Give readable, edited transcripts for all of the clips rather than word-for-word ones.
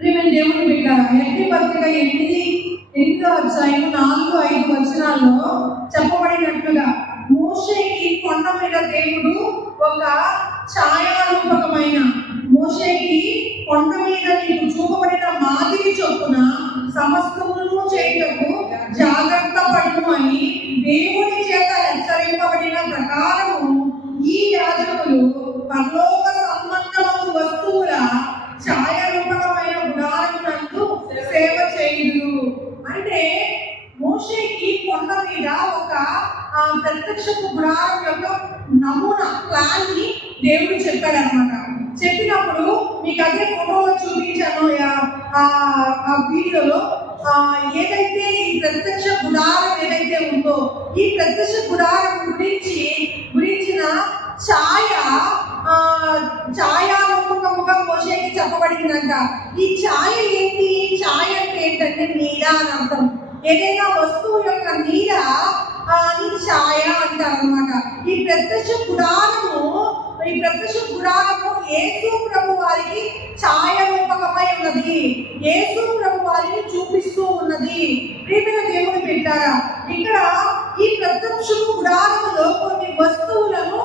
ప్రియమైన దేవుని బిడ్డ, ఎబ్రీ పత్రిక 8వ అధ్యాయం 4-5 వచనాల్లో చెప్పబడినట్లుగా మోషేకి కొండ మీద దేవుడు ఒక ఛాయారూపకమైన మోషేకి కొండ మీద నీకు చూపబడిన మాదిరి చొప్పున సమస్తమును చేయటకు జాగ్రత్త పడుము అని దేవుని చేత హెచ్చరింపబడిన ప్రకారము ఈ యాజకులు పరలోక సంబంధమైన వస్తువుల ఛాయారూపకమైన గుడారమునందు సేవ చేయుదురు. అంటే మోషేకి కొండ మీద ఒక ప్రత్యక్షపు గుడారం యొక్క నమూనా ప్లాన్ ని దేవుడు చెప్పాడు అనమాట. చెప్పినప్పుడు మీకు అదే ఫోటోలో చూపించాను ఆ వీడియోలో. ఏదైతే ఈ ప్రత్యక్ష గుడారం ఏదైతే ఉందో ఈ ప్రత్యక్ష గుడారం గురించిన ఛాయారూపకముగా మోషేకి చెప్పబడిందంట. ఈ ఛాయ ఏంటి? ఛాయ అంటే ఏంటంటే నీడ అని అర్థం. ఏదైనా వస్తువు యొక్క నీడ ఛాయ అంటారు అనమాట. ఈ ప్రత్యక్ష గుడారము యేసు ప్రభు వారికి ఛాయారూపకమై ఉన్నది. యేసు ప్రభు వారిని చూపిస్తూ ఉన్నది. ప్రియమైన దేవుని పెట్టారా, ఇక్కడ ఈ ప్రత్యక్ష గుడారములో కొన్ని వస్తువులను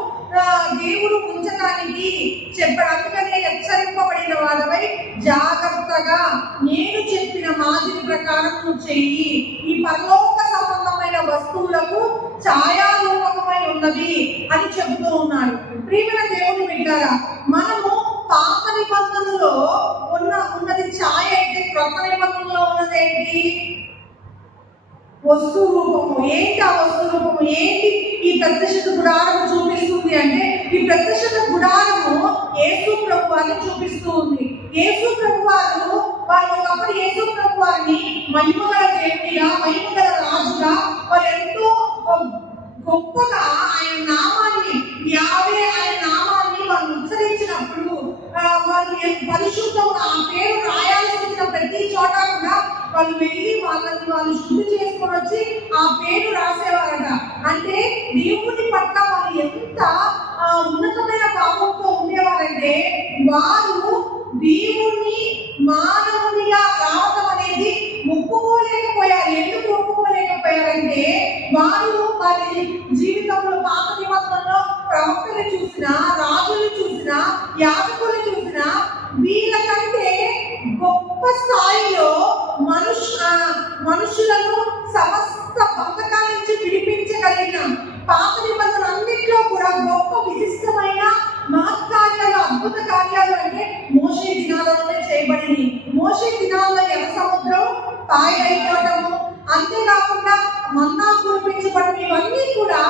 దేవుడు ఉంచడానికి చెప్పాడు. అందుకనే హెచ్చరింపబడిన వాడవై జాగ్రత్తగా నేను చెప్పిన మాదిరి ప్రకారం నువ్వు చెయ్యి. ఈ పరలోక సంబంధమైన వస్తువులకు ఛాయారూపకమై ఉన్నది అని చెబుతూ ఉన్నాడు. ప్రియమైన దేవుని బిడ్డారా, మనము పాత నిబంధనలో ఉన్నది ఛాయ అయితే, క్రొత్త నిబంధనలో ఉన్నది ఏంటి? వస్తు రూపము. ఏంటి ఆ వస్తు రూపము? ఏంటి ఈ ప్రత్యక్ష గుడారము చూపిస్తుంది అంటే, ఈ ప్రత్యక్ష గుడారము యేసు ప్రభు వారిని చూపిస్తూ ఉంది. యేసు ప్రభు వారు ఒకప్పుడు యేసు ప్రభు వారిని మహిమగల దేవుడిగా, మహిమగల రాజుగా వారు ఎంతో గొప్పగా ఆయన నామాన్ని వాళ్ళు ఉచ్చరించినప్పుడు వాళ్ళు పరిశుద్ధంగా ఆ పేరు రాయాల్సి వచ్చిన ప్రతి చోట కూడా వాళ్ళు వెళ్ళి వాళ్ళు శుద్ధి చేసుకొని వచ్చి ఆ పేరు రాసేవారట. అంటే దేవుని పట్ల వాళ్ళు ఎంత ఉన్నతమైన భావంతో ఉండేవారంటే, వారు దేవుని మానవునిగా రావడం అనేది ఒప్పుకోలేకపోయారు. ఎందుకు ఒప్పుకోలేకపోయారంటే, వారి జీవితంలో పాత నిబంధనలో ప్రవక్తలు చూసినా, రాజులు చూసినా, యాజకులు చూసినా వీళ్ళకంటే గొప్ప స్థాయిలో మనుషులను సమస్త బంధకాల నుంచి విడిపించగలిగిన పాత నిబంధన అన్నింటిలో కూడా గొప్ప విశిష్టమైన మహత్కార్యాలు, అద్భుత కార్యాలు అంటే మోషే దినాలలోనే చేయబడింది. మోషే దినాల్లో ఎర్ర సముద్రం పాయైపోవటము, అంతేకాకుండా మన్నా కురిపించబడటం, ఇవన్నీ కూడా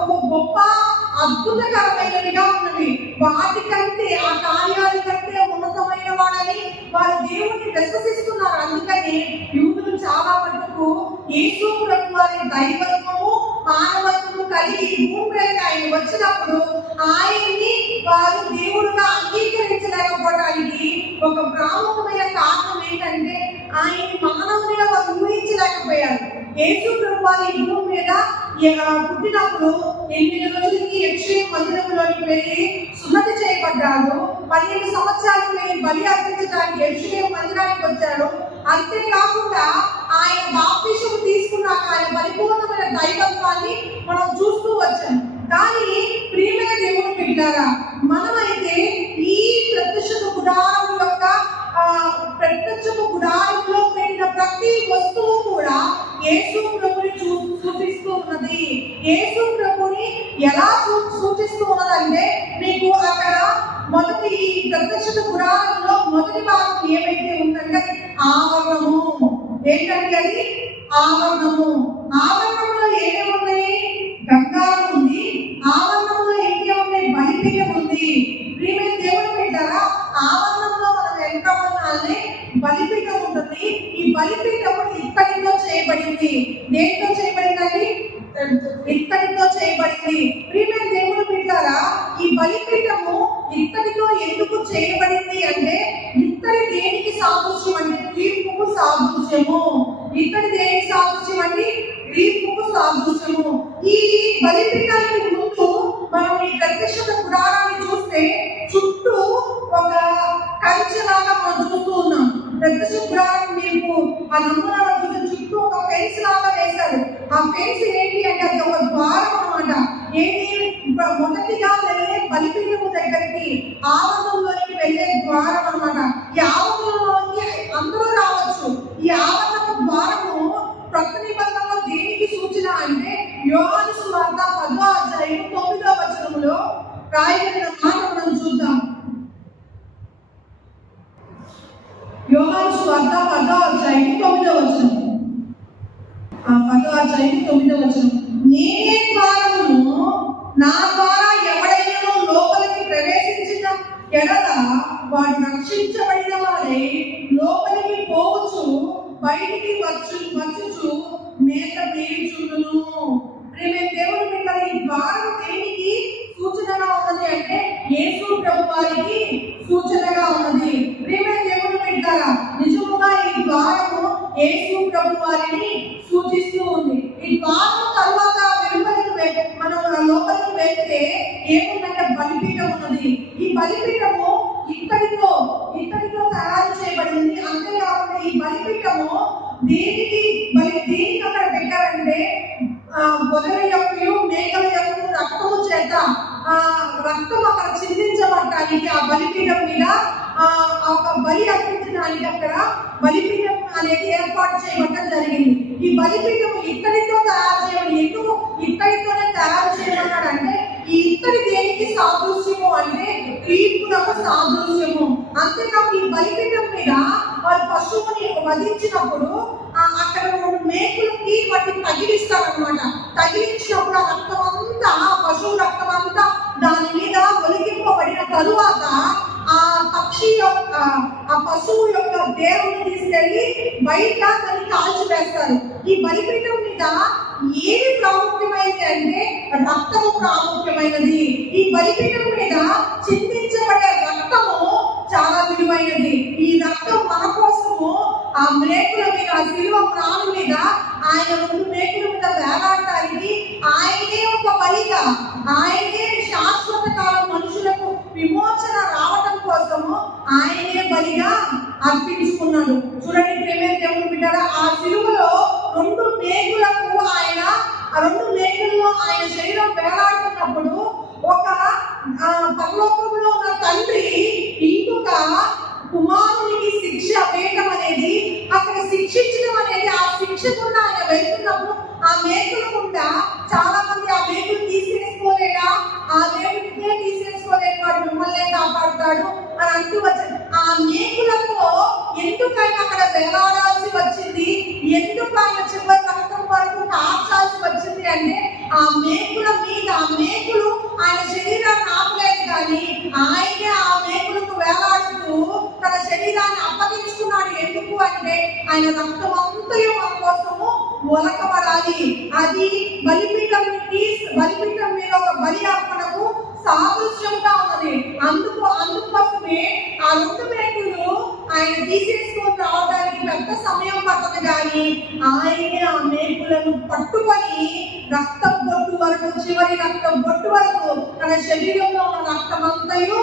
ఒక గొప్ప అద్భుతకరమైనవిగా ఉన్నవి. వాటికంటే, ఆ కార్యాల కంటే ఉన్నతమైన వాడని వారు దేవుడిని విశ్వసిస్తున్నారు. అందుకని యూదులు చాలా మటుకు యేసు ప్రభు వారి దైవత్వము, మానవత్వము కలిగి భూమి మీద ఆయన వచ్చినప్పుడు ఆయన్ని వారు దేవుడుగా అంగీకరించలేకపోవడానికి ఒక ప్రాముఖ్యమైన కారణం ఏంటంటే, ఆయన మానవునిగా వారు ఊహించలేకపోయారు. యేసు ప్రభు వారి భూమి మీద పుట్టినప్పుడు 8 రోజులకి యెరూషలేము మందిరంలోకి వెళ్ళి సున్నతి చేయబడ్డాడు. 12 సంవత్సరాలకు వెళ్ళి బలి అర్పించడానికి యెరూషలేము మందిరానికి వచ్చాడు. అంతేకాకుండా ఆయన బాప్తిసం తీసుకున్నాక ఆయన పరిపూర్ణమైన దైవత్వాన్ని మనం చూస్తూ వచ్చాం. కానీ ప్రియమైన దేవుని బిడ్డలారా, మనమైతే ఈ ప్రత్యక్ష గుడారం యొక్క ప్రత్యక్షపు గుడారంలో పెట్టిన ప్రతి వస్తువు కూడా యేసు ప్రభుని సూచిస్తూ ఉన్నది. యేసు ప్రభుని ఎలా సూచిస్తూ ఉన్నదంటే, మీకు అక్కడ మొదటి ప్రత్యక్ష గుడారంలో మొదటి భాగం ఏమైతే ఉందంటే ఆవరణము. ఏంటంటే అది ఆవరణము. ఆవరణంలో ఏమేమి ఉన్నాయి? గంగారం ఉంది. ఆవరణంలో ఏమేమి? బలిపీఠం ఉంది. ప్రియమైన దేవుని బిడ్డలారా, ఆవరణంలో మనం ఎంట్రవగానే బలిపీఠం ఉంటుంది. ఈ బలిపీఠము ఇత్తడితో చేయబడింది. దేంతో చేయబడిందండి? ఇత్తడితో చేయబడింది. ప్రియమైన దేవుని బిడ్డలారా, ఈ బలిపీఠము ఇత్తడితో ఎందుకు చేయబడింది అంటే, ఇత్తడి దేనికి సాదృశ్యం అంటే తీర్పుకు సాదృశ్యము. ఇత్తడి దేనికి సాదృశ్యం అంటే తీర్పుకు సాదృశ్యము. ఈ బలిపీఠానికి ముందు మనం ఈ ప్రత్యక్ష గుడారాన్ని చూస్తే చుట్టూ ఒక కంచెలాగా మనం చూస్తూ ఉన్నాం. ప్రత్యక్ష గుడారం మీకు ఆ నమూనా చుట్టూ ఒక ఫెన్స్ లాగా వేశారు. ఆ ఫెన్స్ ఏంటి అంటే అది ఒక ద్వారం అన్నమాట. ఏంటి, మొదటిగా వెళ్ళే బలిపీఠము దగ్గరికి ఆవరణంలోకి వెళ్ళే ద్వారం అన్నమాట. ఈ ఆవరణంలోకి అందరూ రావచ్చు. ఈ ఆవరణ ద్వారము కొత్త నిబంధనలో దేనికి సూచన అంటే యోహాను సువార్త 10వ అధ్యాయం 9వ వచనములో రాయబడిన మాట మనం చూద్దాం. యోహాను సువార్త 10వ అధ్యాయం 9వ వచనం. 10వ అధ్యాయం 9వ వచనం. నేనే ద్వారమును, నా ద్వారా ఎవడైనా లోపలికి ప్రవేశించిన ఎడల వాడు రక్షించబడిన వాడే లోపలికి పోవచ్చు, బయటికి వచ్చుచు మేత మేయుచుండును. ప్రియమైన దేవుని బిడ్డలు, ఈ ద్వారం దేనికి సూచనగా ఉన్నది అంటే యేసు ప్రభు వారికి సూచనగా ఉన్నది. ప్రియమైన దేవుని బిడ్డలారా, నిజముగా ఈ ద్వారము యేసు ప్రభు వారిని సూచిస్తూ ఉంది. ఈ ద్వారం తర్వాత మనం లోపలికి వెళ్తే ఏముందంటే బలిపీఠం ఉన్నది. ఈ బలిపీఠము ఇత్తడితో తయారు చేయబడింది. అంతేకాకుండా ఈ బలిపీఠము దేనికి అక్కడ పెట్టారంటే గొర్రెల యొక్క మేకల యొక్క రక్తము చేత రక్తం అక్కడ చిందించబడటానికి ఆ బలిపీఠం మీద ఒక బలి అర్పించడానికి అక్కడ బలిపీఠం అనేది ఏర్పాటు చేయబడటం జరిగింది. ఈ బలిపీఠం ఇత్తడితో తయారు చేయబడి, ఎందుకు ఇత్తడితోనే తయారు చేయబడ్డాడంటే ఈ ఇత్తడి దేనికి సాదృశ్యము అంటే క్రీస్తులకు సాదృశ్యము. అంతేకాదు ఈ బలిపీఠం మీద వారు పశువుని వధించినప్పుడు అక్కడ 2 మేకులకి వాటిని తగిలిస్తారనమాట. తగిలించినప్పుడు ఆ రక్తం అంతా, పశువు రక్తం అంతా దాని మీద ఒలికింపబడిన తరువాత ఆ పక్షి యొక్క ఆ పశువు యొక్క దేవుని తీసుకెళ్ళి బయట దాన్ని కాల్చివేస్తారు. ఈ బలిపీఠం మీద ఏది ప్రాముఖ్యమైనది అంటే రక్తము ప్రాముఖ్యమైనది. ఈ బలిపీఠం మీద చిందించబడే రక్తము చాలా విలువైనది. ఈ రక్తం మన కోసము ఆ మేకుల మీద, శిలువ ప్రాణం మీద ఆయన 2 మేకుల మీద వేలాడటానికి ఆయనే ఒక బలిగా, ఆయనే శాశ్వత కాలం మనుషులకు విమోచన రావటం కోసము ఆయనే బలిగా అర్పించుకున్నాడు. చూడండి ప్రేమ దేవుని బిడ్డలారా, ఆ శిలువలో 2 మేకులకు ఆ 2 మేకుల్లో ఆయన శరీరం వేలాడుతున్నప్పుడు ఒక పరలోకంలో ఉన్న తండ్రి ఇంకొక కుమారునికి శిక్ష వేయటం అనేది, అక్కడ శిక్షించడం అనేది, ఆ శిక్ష కూడా ఆయన వెళ్తున్నప్పుడు ఆ మేకుల గుండా చాలా మంది ఆ మేకులు తీసేసుకోలేడా, ఆ మేకులనే తీసేసుకోలేడు, వాడు మిమ్మల్ని కాపాడుతాడు అని అంటూ వచ్చాడు. ఆ మేకులతో ఎందుకు ఆయన అక్కడ వేలాడాల్సి వచ్చింది, ఎందుకు ఆయన చివరి రక్తం వరకు కాల్చాల్సి వచ్చింది అంటే ఆ మేకుల మీద, ఆ మేకులు ఆయన శరీరాన్ని ఆపలేదు కానీ ఆయనే ఆ మేకులకు వేలాడుతూ తన శరీరాన్ని అప్పగించుకున్నాడు. ఎందుకు అంటే ఆయన రక్తం అంతయు మన కోసము ఒలకబడాలి. అది బలిపీఠం మీద ఒక బలి అర్పణకు సాదృశ్యంగా ఉన్నది. అందుకోసమే ఆ 2 మేకులు ఆయన తీసేసుకొని రావడానికి పెద్ద సమయం పడుతుంది కానీ ఆయనే ఆ మేకులను పట్టుకొని రక్తం బొట్టు వరకు, చివరి రక్తం బొట్టు వరకు తన శరీరంలో ఉన్న రక్తం అంతయు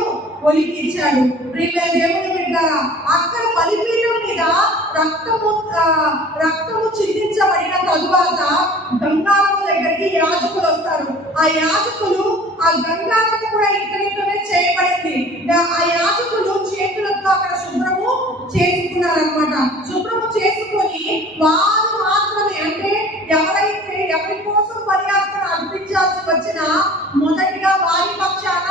ఒలికించాడు. ప్రియమైన దేవుని బిడ్డలారా, అక్కడ బలిపీఠం మీద రక్తము చిందించబడిన తరువాత గంగారము దగ్గరికి యాజకులు వస్తారు. ఆ యాజకులు ఆ గంగారము కూడా ఇక్కడితోనే చేయబడింది. ఆ యాజకులు చేతులతో అక్కడ శుభ్రము చేసుకున్నారనమాట. శుభ్రము చేసుకొని వారు మాత్రమే, అంటే ఎవరి కోసం బలియార్పణ అర్పించాల్సి వచ్చినా మొదటిగా వారి పక్షాన,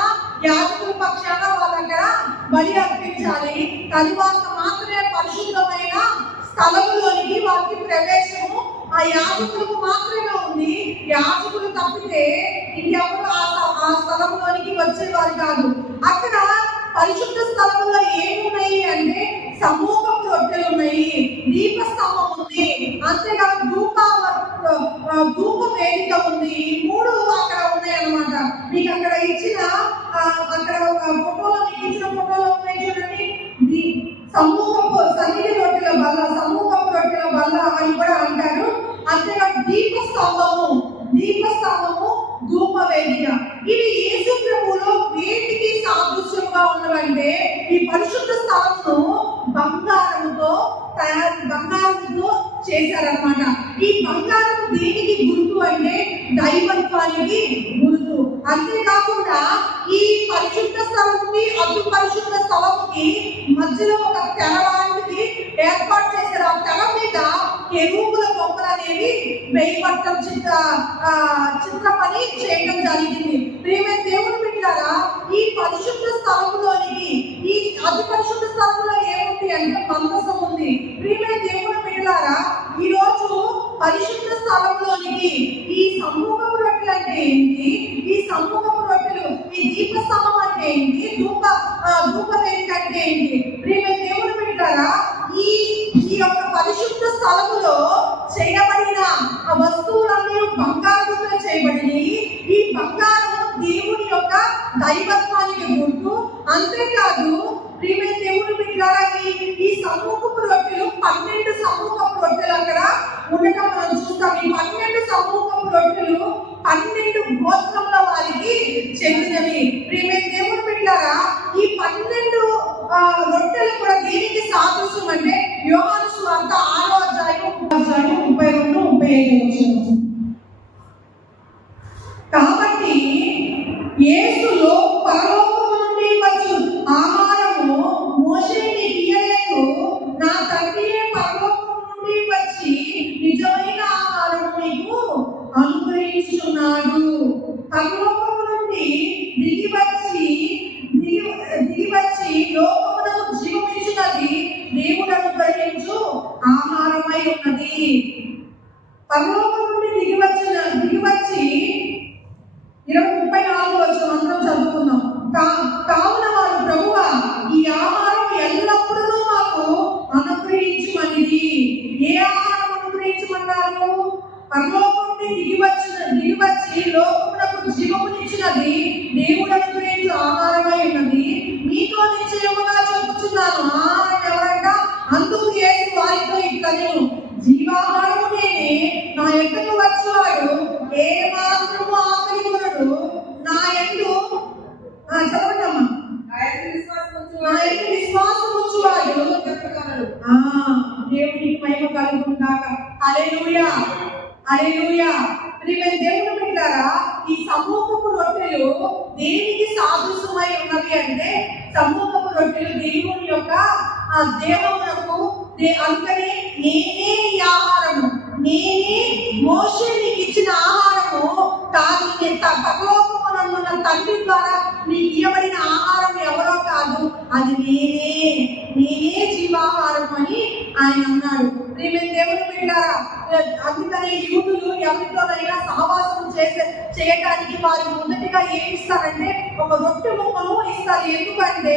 యాజకుల పక్షాన వాళ్ళ దగ్గర బలి అర్పించాలి. తరువాత మాత్రమే పరిశుద్ధమైన స్థలములోనికి వారికి ప్రవేశము ఆ యాజకులకు మాత్రమే ఉంది. యాజకులు తప్పితే ఇంకెవరు ఆ స్థలంలోనికి వచ్చేవారు కాదు. అక్కడ పరిశుద్ధ స్థలంలో ఏమున్నాయి అంటే సమూహపు రొట్టెలు ఉన్నాయి, దీపస్తంభం ఉంది, అంతేకాదు ధూప వేదిక ఉంది. ఈ 3 అక్కడ ఉన్నాయి అన్నమాట. మీకు అక్కడ ఇచ్చిన ఫోటోలో ఉన్నాయి చూడండి, సమూహపు సన్నిధి రొట్టెల బల్ల, సమూహపు రొట్టెల బల్ల అని కూడా అంటారు. అంతేకాదు దీపస్తంభము ధూప వేదిక. ఇవి యేసు ప్రభువులో వేటికి సాదృశ్యంగా ఉన్నవంటే ఈ పరిశుద్ధ స్థలమును బంగారంతో చేశారనమాట. ఈ బంగారం దేనికి గుర్తు అంటే దైవత్వానికి గుర్తు. అంతేకాకుండా ఈ పరిశుద్ధ స్థలంకి అతి పరిశుద్ధ స్థలంకి మధ్యలో ఒక తెర లాంటిది ఏర్పాటు చేశారు. ఆ తెర మీద కెరూబుల బొమ్మలు అనేవి వేయబట్టం చిత్రపని చేయడం జరిగింది. ప్రియమైన దేవుని బిడ్డలారా, ఈ పరిశుద్ధ స్థలంలోనికి ఈ అతి పరిశుద్ధ స్థలంలో ఏముంది అంటే మందసం ఉంది. ప్రియమైన దేవుని బిడ్డలారా, ఈ రోజు పరిశుద్ధ స్థలంలోనికి ఈ సమూహపు రొట్టెలు అంటే ఏంటి, ఈ సమూహపు రొట్టెలు, ఈ దీపస్తంభం అంటే ఏంటి, ధూప వేదిక అంటే ఏంటి? ప్రియమైన దేవుని బిడ్డలారా, ఈ యొక్క పరిశుద్ధ స్థలములో చేయబడిన ఆ వస్తువులన్నీ బంగారంతో చేయబడినవి. ఈ బంగారం దేవుని యొక్క దైవత్వానికి గుర్తు. అంతేకాదు ప్రియమైన దేవుని బిడ్డలారా, ఈ సమూహపు రొట్టెలు 12 సమూహపు రొట్టెలు అక్కడ ఉండటం మనం చూస్తాం. ఈ 12 సమూహపు రొట్టెలు 12 గోత్రముల వారికి చెందినవి. ప్రియమైన దేవుని బిడ్డలారా, ఈ 12 రొట్టెలు కూడా దేనికి సాదృశ్యం అంటే యోహాను సువార్త 6వ అధ్యాయం 32-35. కాబట్టి యేసులో పరలోకము నుండి వచ్చు ఆహారము మోషేకి ఇయ్యలేదు, నా తండ్రియే పరలోకము నుండి వచ్చి నిజమైన ఆహారము మీకు అనుగ్రహించున్నాడు. పరలోకము నుండి దిగి వచ్చి లోకమునకు జీవమిచ్చినది దేవుడు అనుగ్రహించు ఆహారమై ఉన్నది. పరలోకం నుండి దిగి వచ్చి 34 అందరం చదువుకున్నాం. కావున వారు ప్రభువా, ఈ ఆహారం ఎల్లప్పుడూ మాకు అనుగ్రహించమనిది. ఏ ఆహారం అనుగ్రహించమన్నారు? పరలోకం నుండి దిగి వచ్చి లోకమునకు జీవమునిచ్చినది దేవుడు అనుగ్రహించు ఆహారమై ఉన్నది. మీతో నిశ్చయముగా చెప్పుచున్నాను, ఆహారం ఎవరంట? అందుకు యేసు వారితో ఇట్లనెను, జీవాహారము నేనే, నా యొద్దకు వచ్చేవాడు ఏ మాత్రము ఆకలి కొనడు, నా యందు చదవండమ్మా, నా యందు విశ్వాసం ఉంచువాడు దేవునికి మహిమ కలుగుగాక. హల్లెలూయా, హల్లెలూయా. ప్రియమైన దేవుని బిడ్డలారా, ఈ సమూహపు రొట్టెలు దేనికి సాదృశ్యమై ఉన్నవి అంటే సమూహపు రొట్టెలు దేవుని యొక్క దేహమునకు. అందుకని నేనే ఈ ఆహారము, నేనే మోషేకి ఇచ్చిన ఆహారము కాదు, పరలోకమునందున్న తండ్రి ద్వారా నీకు ఇవ్వబడిన ఆహారం ఎవరో కాదు, అది నేనే జీవాహారం అని ఆయన అన్నాడు. ప్రియమైన దేవుని బిడ్డలారా, అందుకని యూదులు ఎవరితోనైనా సహవాసం చేయడానికి వారు మొదటిగా ఏమి ఇస్తారంటే ఒక రొట్టె ముక్కను ఇస్తారు. ఎందుకంటే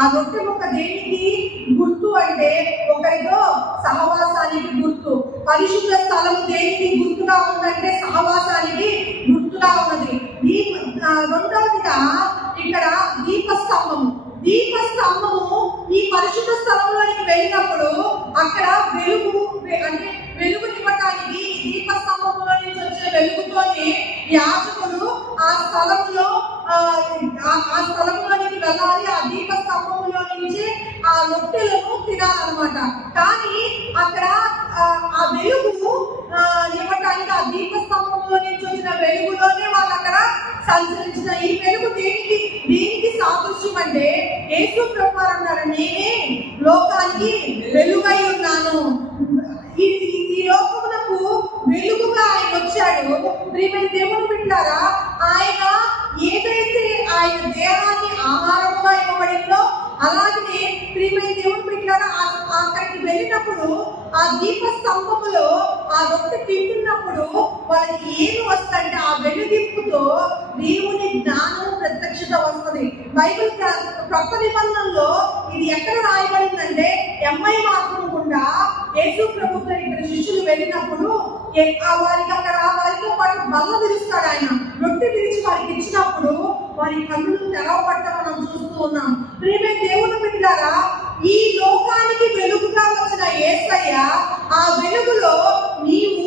ఆ రొట్టె ముక్క దేనికి గుర్తు అంటే ఒకరితో సహవాసానికి గుర్తు. పరిశుద్ధ స్థలం దేనికి గుర్తుగా ఉందంటే సహవాసానికి గుర్తుగా ఉన్నది. రెండవదిగా ఇక్కడ దీపస్తంభము ఈ పరిశుద్ధ స్థలంలోనికి వెళ్ళినప్పుడు అక్కడ వెలుగునివ్వటానికి దీపస్తంభంలో నుంచి వచ్చే వెలుగుతోనే యాజకుడు ఆ స్థలంలోనికి వెళ్ళాలి. ఆ దీపస్తంభంలో నుంచి ఆ రొట్టెలను తినాలన్నమాట. కానీ అక్కడ ఆ వెలుగు ఇవ్వటానికి ఆ దీపస్తంభంలో నుంచి వచ్చిన వెలుగులోనే వాళ్ళు అక్కడ సంచరించిన ఈ వెలుగు దేనికి సాదృశ్యం అంటే యేసు ప్రభువు అన్నారు, నేనే లోకానికి వెలుగై ఉన్నాను. ఈ లోకమునకు వెలుగుగా ఆయన వచ్చాడు. ప్రియమైన దేవుని బిడ్డలారా, ఆయన ఏదైతే ఆయన దేహాన్ని ఆహారముగా ఇవ్వబడిందో అలాగే ప్రియమైన దేవుని బిడ్డలారా, అక్కడికి వెళ్ళినప్పుడు ఆ దీపస్తంభములో ఆ రొట్టె తింటున్నప్పుడు వాళ్ళకి ఏమి వస్తుందంటే ఆ వెలుగింపుతో దేవుని జ్ఞానం ప్రత్యక్షత వస్తుంది. బైబిల్ కొత్త నిబంధనలో ఇది ఎక్కడ రాయబడిందంటే ఎంఐ మార్గం గుండా యేసు ప్రభుతో ఇద్దరు శిష్యులు వెళ్ళినప్పుడు వారితో పాటు బల్ల విరుస్తాడు. ఆయన రొట్టె విరిచి వారికి ఇచ్చినప్పుడు వారి కన్నులు తెరవబడ్డం మనం చూస్తూ ఉన్నాం. ప్రియమైన దేవుని బిడ్డలారా, ఈ లోకానికి వెలుగుగా వచ్చిన యేసయ్య ఆ వెలుగులో నీవు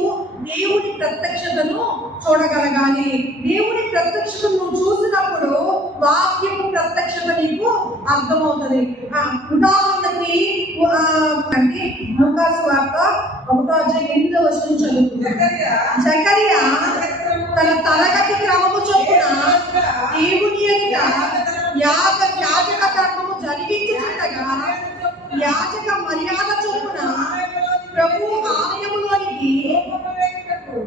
దేవుని ప్రత్యక్షతను చూడగలగాలి. దేవుని ప్రత్యక్షతను చూసినప్పుడు వాక్యము ప్రత్యక్షత నీకు అర్థమవుతుంది. ఉదాహరణకి అంటే లూకాసు వార్త 1:8 చదువుతుంది. జకరియా తన తరగతి క్రమము చొప్పున దేవుని ఎదుట యాజక ధర్మము జరిగించుచుండగా యాజక మర్యాద చొప్పున ప్రభు ఆలయములోనికి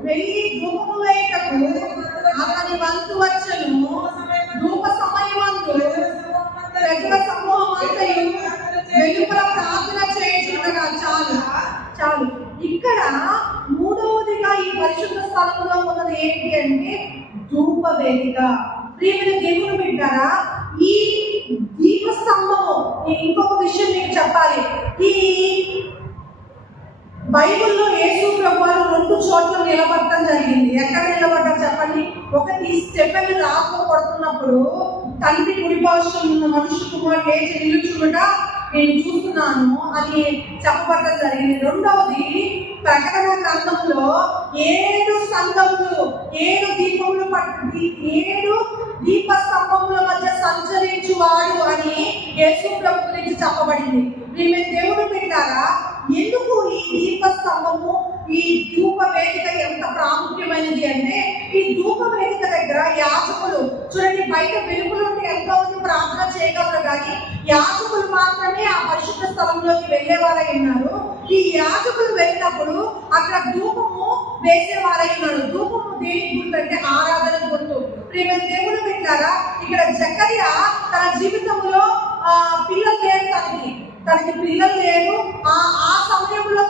వెళ్ళి ధూపము వేయటకు అతని వంతు వచ్చెను. ధూప సమయమందు ప్రజల సమూహమంతయు వెలుపల ప్రార్థన చేయుచుండగా చాలు. ఇక్కడ మూడవదిగా ఈ పరిశుద్ధ స్థలంలో ఉన్నది ఏంటి అంటే ధూప వేదిక. ప్రియమైన దేవుని బిడ్డారా, ఈ దీపస్తంభము, ఇంకొక విషయం మీకు చెప్పాలి. ఈ బైబిల్లో యేసు ప్రభువారు 2 చోట్ల నిలబడటం జరిగింది. ఎక్కడ నిలబడ్డారు చెప్పండి? ఒకటి స్టెఫెను రాకు కొడుతున్నప్పుడు తండ్రి కుడిపార్శ్వం ఉన్న మనుష్య కుమారుడు లేచి నిలుచుండట నేను చూస్తున్నాను అని చెప్పబడటం జరిగింది. రెండవది ప్రకటన గ్రంథంలో 7 సంఘములు 7 దీపములు 7 దీపస్తంభముల మధ్య సంచరించువాడు అని యేసు ప్రభు గురించి చెప్పబడింది. ప్రియమైన దేవుడు బిడ్డారా, ఎందుకు ఈ దీపస్తంభము, ఈ ధూప వేదిక ఎంత ప్రాముఖ్యమైనది అంటే ఈ ధూప వేదిక దగ్గర యాజకులు చూడండి, బయట వెలుగులు ఉంటే ఎంతో మంది ప్రార్థన చేయగలరు, కానీ యాజకులు మాత్రమే ఆ పరిశుద్ధ స్థలంలోకి వెళ్ళేవారై ఉన్నారు. ఈ యాజకులు వెళ్ళినప్పుడు అక్కడ ధూపము వేసేవారై ఉన్నారు. ధూపము దేని గుర్తు అంటే ఆరాధన గుర్తు. ప్రియమైన దేవుడు పెట్టారా, ఇక్కడ జకరియా తన జీవితంలో పిల్లలు లేరు, తనకి పిల్లలు లేరు. ఆ సమయంలో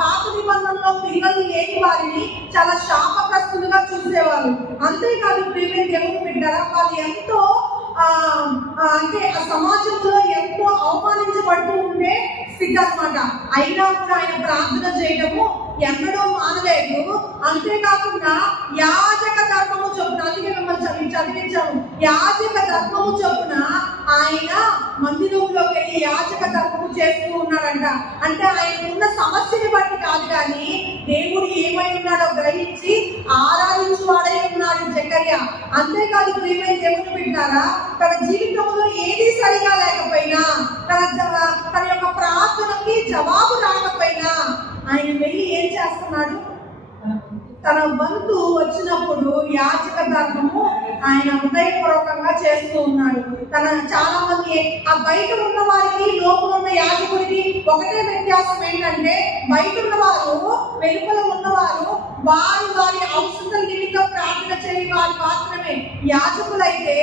పాత నిబంధనలో పిల్లలు లేని వారిని చాలా శాపగ్రస్తులుగా చూసేవారు. అంతేకాదు ప్రియమైన దేవుడు పెట్టారా, వాళ్ళు ఎంతో అంటే ఆ సమాజంలో ఎంతో అవమానించబడుతూ ఉండే స్థితి అన్నమాట. అయినా కూడా ఆయన ప్రార్థన చేయడము ఎన్నడూ మానలేదు. అంతేకాకుండా యాజక ధర్మము చొప్పున, అందుకే మిమ్మల్ని చదివించాము, యాజక ధర్మము చొప్పున ఆయన మందిరంలోకి వెళ్ళి యాజక ధర్మము చేస్తూ ఉన్నాడంట. అంటే ఆయన ఉన్న సమస్యని బట్టి కాదు, కానీ దేవుడు ఏమై ఉన్నాడో గ్రహించి ఆరాధించువాడై ఉన్నాడు జకరియా. అంతేకాదు ప్రియమైన దేవుని వింటారా, తన జీవితంలో ఏది సరిగా లేకపోయినా, తన యొక్క ప్రార్థనకి జవాబు రాకపోయినా ఆయన వెళ్ళి ఏం చేస్తున్నాడు, తన వంతు వచ్చినప్పుడు యాజక ధర్మము ఆయన హృదయపూర్వకంగా చేస్తూ ఉన్నాడు. చాలా మంది ఆ బయట ఉన్న వారికి లోపల ఉన్న యాజకుడికి ఒకటే వ్యత్యాసం ఏంటంటే, బయట ఉన్నవారు వెలుపల ఉన్నవారు వారి అవసరత నిమిత్తం ప్రార్థన చేయని వారు మాత్రమే. యాజకులైతే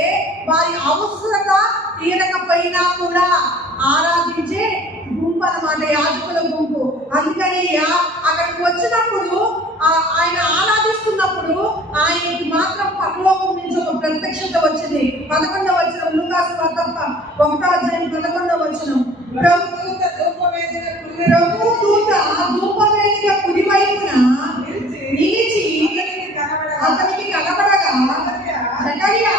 వారి అవసరత తీరకపోయినా కూడా ఆరాధించే గుంపు అన్నమాట, యాజకుల గుంపు. అందుకని అక్కడికి వచ్చినప్పుడు ఆయన ఆరాధిస్తున్నప్పుడు ఆయనకి మాత్రం పరలోకం నుంచి ఒక ప్రత్యక్షత వచ్చింది. 11వ వచనం, లూకాసు వార్త 1:11. ప్రభు దూత ధూపవేదిక కుడివైపున నిలిచి అతనికి కనబడగా జకరియా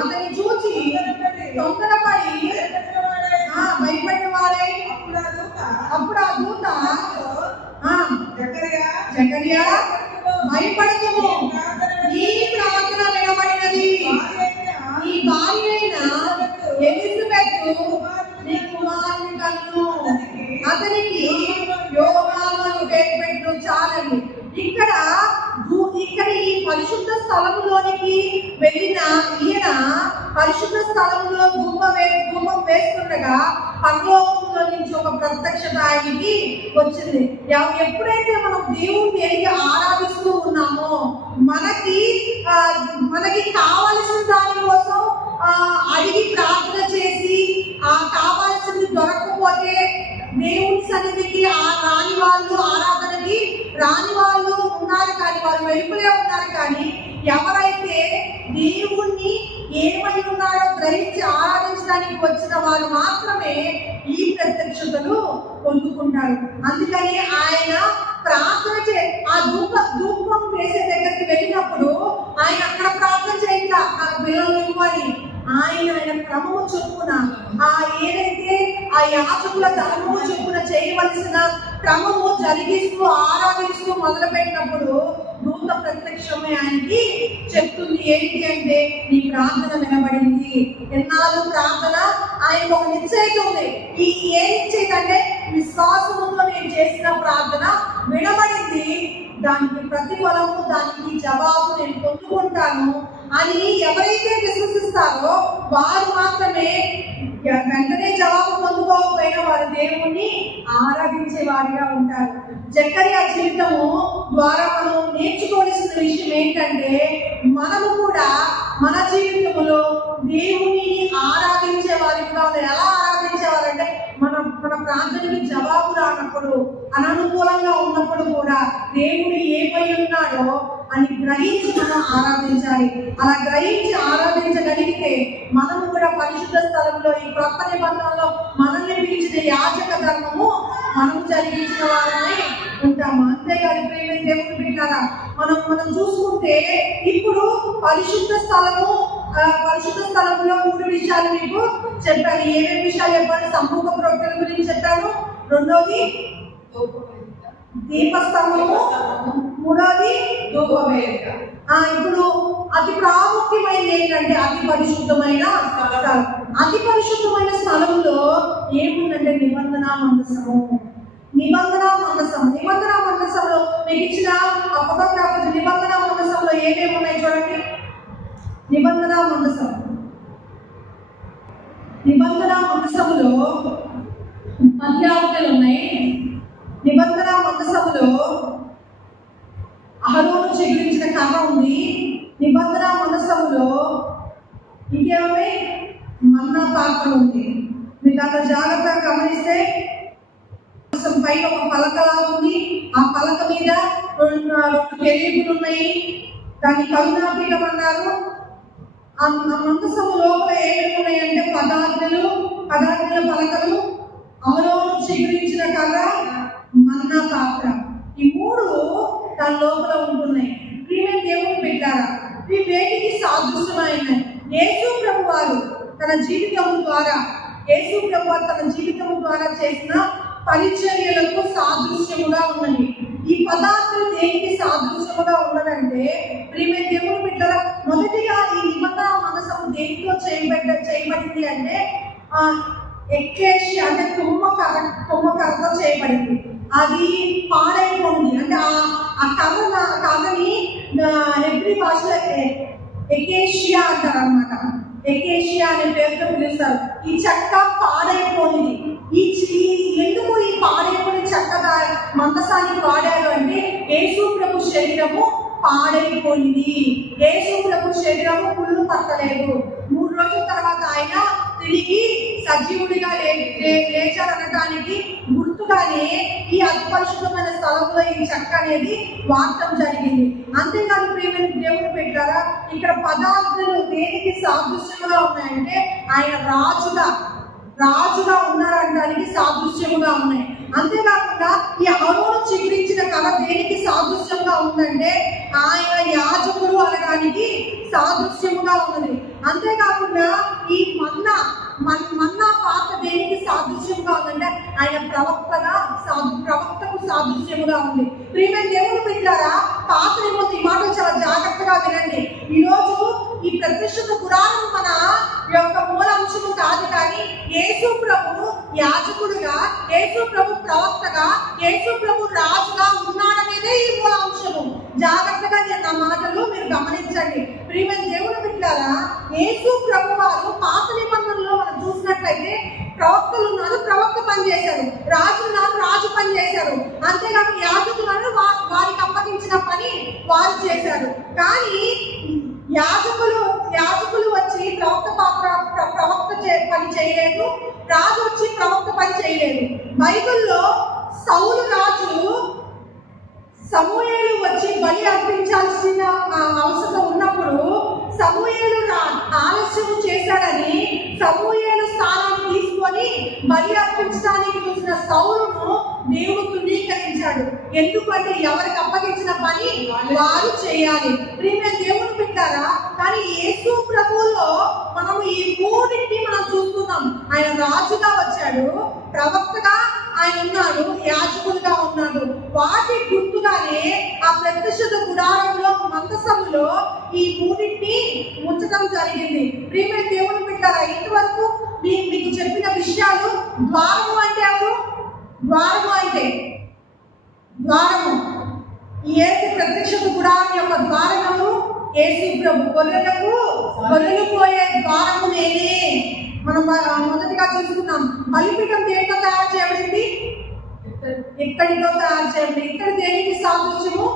అతన్ని చూచి తొందరపడి భయపడిన వారై, అప్పుడు ఆ దూత జకరియా భయపడకుము, నీ ప్రార్థన వినబడినది. నీ భార్య అయిన ఎలిజబెత్ నీ కుమారుని కన్ను, అతనికి యోహాను అని పేరు పెట్టు చాలని. ఇక్కడ ఈ పరిశుద్ధ స్థలంలోనికి వెళ్ళిన ఈయన పరిశుద్ధ స్థలంలో ధూపం వేస్తుండగా పరలోకంలో నుంచి ఒక ప్రత్యక్షత ఆయనకి వచ్చింది. ఎప్పుడైతే మనం దేవుణ్ణి ఎరిగి ఆరాధిస్తూ ఉన్నామో మనకి కావలసిన దానికోసం అడిగి ప్రార్థన చేసి కావాల్సింది దొరకకపోతే దేవుని సన్నిధికి రాని వాళ్ళు, ఆరాధనకి రాని వాళ్ళు ఉన్నారు, కానీ వాళ్ళు వెలుపలే ఉన్నారు. కానీ ఎవరైతే దేవుణ్ణి ఏమై ఉన్నాడో గ్రహించి ఆరాధించడానికి వచ్చిన వారు మాత్రమే ఈ ప్రత్యక్షతలు పొందుకుంటారు. అందుకని ఆయన ప్రార్థన ఆ ధూపం వేసే దగ్గరికి వెళ్ళినప్పుడు ఆయన అక్కడ ప్రార్థన చేయట్లా పిల్లలు ఇవ్వాలి, ఆయన క్రమము చొప్పున ఏదైతే ఆ యాజకుల ధర్మము చొప్పున చేయవలసిన క్రమము జరిగిస్తూ ఆరాధిస్తూ మొదలు పెట్టినప్పుడు దూత ప్రత్యక్షమే ఆయనకి చెప్తుంది. ఏంటి అంటే నీ ప్రార్థన వినబడింది. ఎన్నాళ్ళు ప్రార్థన ఆయనకు ఒక నిశ్చయిత ఉంది. ఏ నిశ్చయిత అంటే విశ్వాసంతో నేను చేసిన ప్రార్థన వినబడింది, దానికి ప్రతిఫలము, దానికి జవాబు నేను పొందుకుంటాను అని ఎవరైతే విశ్వసిస్తారో వారు మాత్రమే వెంటనే జవాబు పొందుకోకపోయినా వారు దేవుణ్ణి ఆరాధించే వారిగా ఉంటారు. జకర్యా జీవితము ద్వారా మనం నేర్చుకోవాల్సిన విషయం ఏంటంటే మనము కూడా మన జీవితంలో దేవుని ఆరాధించే వారిగా ఎలా ఆరాధించేవారంటే మన ప్రార్థనకి జవాబు రానప్పుడు, అననుకూలంగా ఉన్నప్పుడు కూడా దేవుడు ఏమై ఉన్నాడో అని గ్రహించి మనం ఆరాధించాలి. అలా గ్రహించి ఆరాధించగలిగితే మనము కూడా పరిశుద్ధ స్థలంలో ఈ క్రొత్త నిబంధనలో మనల్ని పిలిచిన యాజక ధర్మము మనము జరిగించిన వారని ఉంటాము. అంతేగాని ప్రేమ దేవుడు పెట్టారా మనం చూసుకుంటే ఇప్పుడు పరిశుద్ధ స్థలంలో 3 విషయాలు మీకు చెప్పాను. ఏమేమి విషయాలు చెప్పాను? సమ్ముఖపు రొట్టెల గురించి చెప్పాను. రెండోది దీపస్తంభము, మూడోది ధూపవేదిక. ఇప్పుడు అతి ప్రాముఖ్యమైనది ఏంటంటే అతి పరిశుద్ధమైన స్థలం. అతి పరిశుద్ధమైన స్థలంలో ఏముందంటే నిబంధన మందసము. నిబంధన మందసంలో మీకు ఇచ్చిన ఫోటోగ్రాఫర్ నిబంధన మందసంలో ఏమేమి ఉన్నాయి చూడండి. నిబంధన మందసములో 10 ఆజ్ఞలు ఉన్నాయి. నిబంధన మందసములో అహరోను చిగురించిన కర్ర ఉంది. నిబంధన మందసములో ఇంకేమీ మన్నా పాత్ర ఉంది. మీరు దాంట్లో జాగ్రత్తగా గమనిస్తే పైన ఒక పలకలా ఉంది. ఆ పలక మీద 2 కెరూబులు ఉన్నాయి. దాన్ని కరుణాపీఠం అన్నారు. ఆ మందసము లోపల ఏమేమి ఉన్నాయంటే పదార్థాలు పలకలు, అహరోను చిగురించిన కర్ర, మన్నా పాత్ర. ఈ 3 దాని లోపల ఉంటున్నాయి. ప్రియమైన దేవుని పెట్టారా ఈ వేటికి సాదృశ్యమైన యేసు ప్రభువారు తన జీవితం ద్వారా చేసిన పరిచర్యలకు సాదృశ్యముగా ఉన్నది. ఈ పదార్థాలు దేనికి సాదృశ్యముగా ఉన్నదంటే ప్రియమైన దేవుని పెట్టారా మొదటిగా ఈ నిబంధన మందసము దేనితో చేయబడింది అంటే ఎక్లేషియా అంటే తుమ్మకర్రతో చేయబడింది. అది పాడైపోయింది. అంటే ఆ కర్రని హెబ్రీ భాషలో ఎకేషియా అంటారు అనమాట. ఎకేషియా అనే పేరుతో పిలుస్తారు. ఈ చెక్క పాడైపోయింది. ఎందుకు ఈ పాడైపోయిన చెక్కగా మందసానికి వాడారు అంటే యేసు ప్రభు శరీరము పాడైపోయింది. యేసు ప్రభు శరీరము పుల్లు పట్టలేదు. 3 రోజుల తర్వాత ఆయన తిరిగి సజీవుడిగా లేచారనడానికి గుర్తుగానే ఈ అతి పరిశుద్ధమైన స్థలంలో ఈ చెక్క అనేది వాడటం జరిగింది. అంతేకాదు ప్రియమైన దేవుడు పెట్టారా ఇక్కడ పదార్థాలు దేనికి సాదృశ్యముగా ఉన్నాయంటే ఆయన రాజుగా ఉన్నారనడానికి సాదృశ్యముగా ఉన్నాయి. అంతేకాకుండా ఈ అహరోను చిగురించిన కర్ర దేనికి సాదృశ్యంగా ఉందంటే ఆయన యాజకుడు అనడానికి సాదృశ్యముగా ఉన్నది. అంతేకాకుండా ఈ మన్నా పాత్ర దేనికి సాదృశ్యంగా ఉందంటే ఆయన ప్రవక్తకు సాదృశ్యముగా ఉంది. ప్రియమైన దేవుడు పెట్టారా పాత నిబంధన ఈ మాటలు చాలా జాగ్రత్తగా వినండి. ఈరోజు ఈ ప్రతిష్ఠిత పురాణం మన యొక్క మూలాంశము కాదు, కానీ యేసు ప్రభు యాజకుడుగా, యేసు ప్రభు ప్రవక్తగా, యేసు ప్రభు రాజుగా ఉన్నాడనేదే ఈ మూలాంశము. జాగ్రత్తగా నా మాటలు మీరు గమనించండి. ప్రియమైన దేవుడు బిడ్డలారా యేసు ప్రభు వారు పాత నిబంధనలో మనం చూసినట్లయితే ప్రవక్తలు ఉన్నారు, ప్రవక్త పనిచేశారు. రాజు ఉన్నారు, రాజు పనిచేశారు. అంతేకాదు యాజకులను వారికి అప్పగించిన పని వారు చేశారు. కానీ యాజకులు వచ్చి ప్రవక్త పని చేయలేదు, రాజు వచ్చి ప్రవక్త పని చేయలేదు. బైబిల్లో సౌలు రాజు సమూయేలు వచ్చి బలి అర్పించాల్సిన అవసరం ఉన్నప్పుడు సమూయేలు ఆలస్యం చేశాడని సమూయేలు స్థానాన్ని తీసుకొని బలి అర్పించడానికి చూసిన సౌలును దేవుడు తృణీకరించాడు. ఎందుకంటే ఎవరికి అప్పగించిన పని వారు చేయాలి. ప్రియమైన దేవుడు పెట్టారా కానీ యేసు ప్రభువులో మనం ఈ 3ని మనం చూస్తున్నాం. ఆయన రాజుగా వచ్చాడు, ప్రవక్తగా ఆయన ఉన్నాడు, యాజకులుగా ఉన్నాడు. వాటి గుర్తుగానే ఆ ప్రత్యక్షత గుడారంలో మందసములో ఈ మూడింటిని ఉంచడం జరిగింది. ప్రియమైన దేవుని బిడ్డలారా, ఇంతవరకు మీకు చెప్పిన విషయాలు, ద్వారము అంటే ఎవరు? ద్వారము అంటే ద్వారము, ఏది ప్రత్యక్షత గుడారం యొక్క ద్వారం ఎవరు? యేసు ప్రభు. గొర్రెలు పోయే ద్వారము నేనే. మనం మొదటిగా చూసుకున్నాం. బలిపీఠం దేనితో తయారు చేయబడింది? ఇక్కడితో తయారు చేయబడింది. ఇక్కడ దేనికి సాదృశ్యము?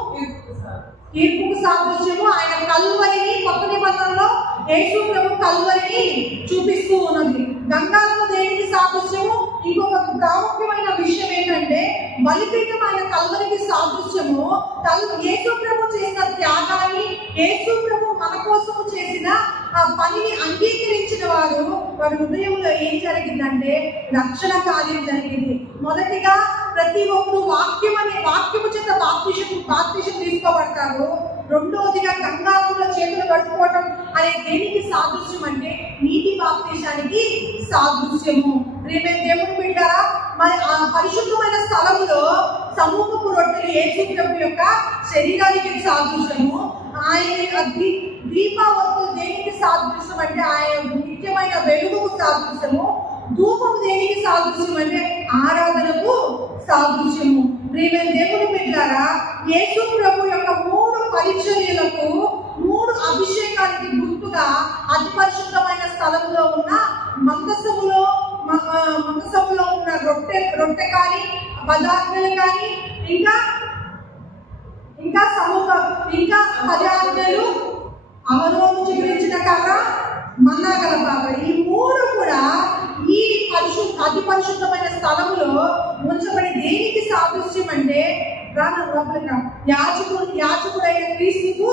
తీర్పుకు సాదృశ్యము. ఆయన కల్వరిని, కొత్త నిబంధనలో యేసు ప్రభు కల్వరిని చూపిస్తూ ఉన్నది. గంగాధము దేనికి సాదృశ్యము? ఇంకొక ప్రాముఖ్యమైన విషయం ఏంటంటే, బలిపీఠం ఆయన కల్వరికి సాదృశ్యము. యేసు ప్రభు చేసిన త్యాగాన్ని, యేసు ప్రభు మన కోసం చేసిన ఆ పనిని అంగీకరించిన వారి హృదయంలో ఏం జరిగిందంటే రక్షణ కార్యం జరిగింది. మొదటిగా ప్రతి ఒక్కరు వాక్యము చేత బాప్తిసం తీసుకోబడతారు. రెండోదిగా గంగాధంలో చేతులు కట్టుకోవడం అనే దేనికి సాదృశ్యం అంటే నీటి బాప్తిసానికి సాదృశ్యము. ప్రియమైన దేవుని బిడ్డలారా, మరి ఆ పరిశుద్ధమైన స్థలములో సమూహపు రొట్టెలు యేసు ప్రభు యొక్క శరీరానికి సాదృశ్యము. ఆయన దీపావళులు దేనికి సాదృశ్యం అంటే ఆయన నిత్యమైన వెలుగుకు సాదృశ్యము. ధూపం దేనికి సాదృశ్యం అంటే ఆరాధనకు సాదృశ్యము. ప్రియమైన దేవుని బిడ్డలారా, యేసు ప్రభు యొక్క 3 పరిచర్యలకు, 3 అభిషేకానికి గుర్తుగా అతి పరిశుద్ధమైన స్థలంలో ఉన్న మందసములో ఉన్న రొట్టె కానీ, పదార్థాలు కానీ, ఇంకా 10 ఆజ్ఞలు, అహరోను చిగురించిన కర్ర, మన్నా గల పాత్ర, ఈ 3 కూడా ఈ అతి పరిశుద్ధమైన స్థలంలో ఉంచబడి దేనికి సాదృశ్యం అంటే యాజకుడైన క్రీస్తుకు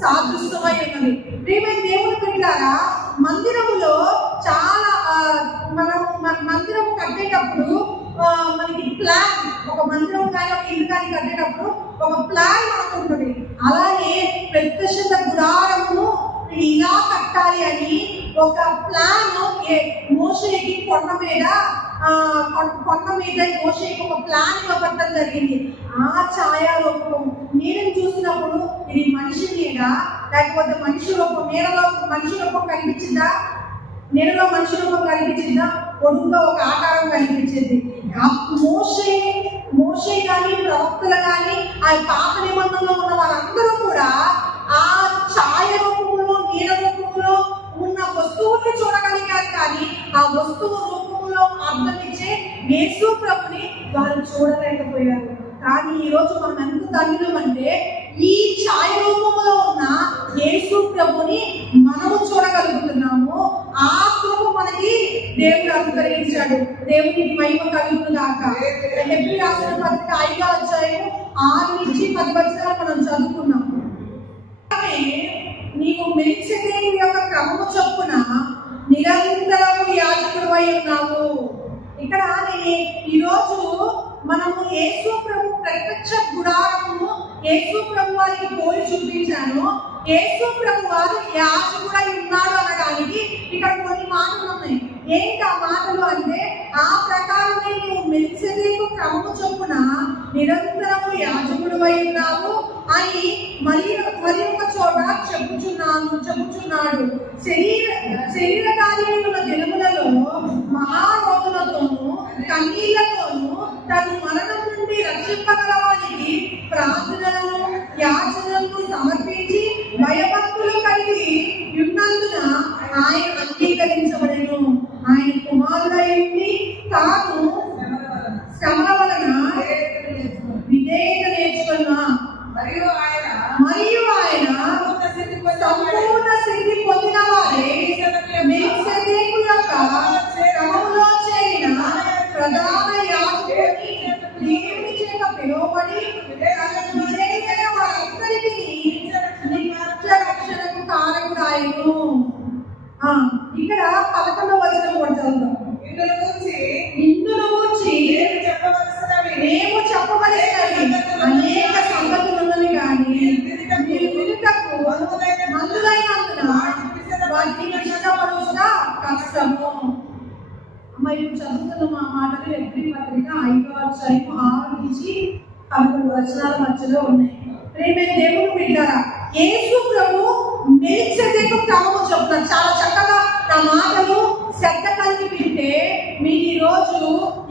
సాదృశ్యమై ఉన్నది. ప్రియమైన దేవుని బిడ్డలారా, మందిరములో చాలా మందిరం కట్టేటప్పుడు మనకి ప్లాన్, ఒక మందిరం కానీ ఒక ఇల్లు కానీ కట్టేటప్పుడు ఒక ప్లాన్ మనకు ఉంటుంది. అలానే ప్రత్యక్షత గుడారము ఇలా కట్టాలి అని ఒక ప్లాన్ మోషేకి కొండ మీద మోషేకి ఒక ప్లాన్ ఇవ్వబడటం జరిగింది. ఆ ఛాయారూపం నేను చూసినప్పుడు ఇది మనిషి నీడ, లేకపోతే మనిషి రూపం, నీడలో మనిషి రూపం కనిపించిందా? నీడలో మనిషి రూపం కనిపించిందా? పొడుగుగా ఒక ఆకారం కనిపించింది. మోషే కానీ, ప్రవక్తలు కానీ, ఆ పాత నిబంధనలో ఉన్న వారందరూ కూడా ఆ ఛాయ రూపంలో, నీడ రూపంలో ఉన్న వస్తువుని చూడగలిగారు, కానీ ఆ వస్తువు రూపంలో అర్థమిచ్చే యేసు ప్రభుని వారు చూడలేకపోయారు. కానీ ఈరోజు మనం ఎంత ధన్యులం అంటే ఈ ఛాయ రూపంలో ఉన్న యేసు ప్రభుని మనము చూడగలుగుతున్నాము. ఆ కృప మనకి దేవుడు అనుగ్రహించాడు. దేవునికి మహిమ కలుగుతుందాక. హెబ్రీ రాసిన పత్రిక 5వ అధ్యాయం 6-10 మనం చదువుకున్నాము. నీవు మెల్కీసెదెకు యొక్క క్రమము చొప్పున నిరంతరము యాజకుడివై ఉన్నావు. ఇక్కడ ఈరోజు మనము యేసు ప్రభు ప్రత్యక్ష గుడారము యేసు ప్రభు వారికి పోలి చూపించాను. యేసు ప్రభు వారు యాజకుడై ఉన్నాడు అనడానికి ఇక్కడ కొన్ని మాటలు ఉన్నాయి. ఏంటి ఆ మాటలు అంటే, ఆ ప్రకారమే నువ్వు మెల్కీసెదెకు క్రమము చొప్పున నిరంతరము యాజకుడివై ఉన్నావు అని మరి ఒక చోట చెప్పుచున్నాడు. శరీర కార్యముల దినములలో మహారోగులతోనూ కన్నీళ్లతోనూ తను మరణం నుండి రక్షింపగలవానికి ప్రార్థనలను, యాచనలను సమర్పించి భయభక్తులు కలిగి ఉన్నందున ఆయన అంగీకరించబడెను. ఆయన కుమారుడై ఉండి తాను శ్రమల వలన విధేయత నేర్చుకున్నా మరియు ఆయన సంపూర్ణ సిద్ధి పొందిన వారే మెల్కీసెదెకు యొక్క క్రమములో చేరిన ప్రధాన యాజకుని దేవుని చేత పిలువబడి విధేయులైన వారందరికీ నిత్య రక్షణకు కారకుడాయెను. ఇక్కడ 11వ వచనం కూడా చదువుతాం. ఇందులో గురించి మేము చెప్పవలసినవి అనేక సంగతులు ఉన్నవి, కానీ మీరు వినుటకు మందులైనందున వాటిని ఇష్టపడుట కష్టము. అమ్మ, ఇప్పుడు చదువుతున్న మా మాటలు ఎబ్రీ పత్రిక 5వ అధ్యాయం 6 నుంచి 11 వచనాల మధ్యలో ఉన్నాయి. ప్రియమైన దేవుని బిడ్డలారా, యేసు ప్రభు మెల్కీసెదెకు క్రమము చొప్పున చాలా చక్కగా నా మాటలు శ్రద్ధ కలిగి వింటే మీరు ఈ రోజు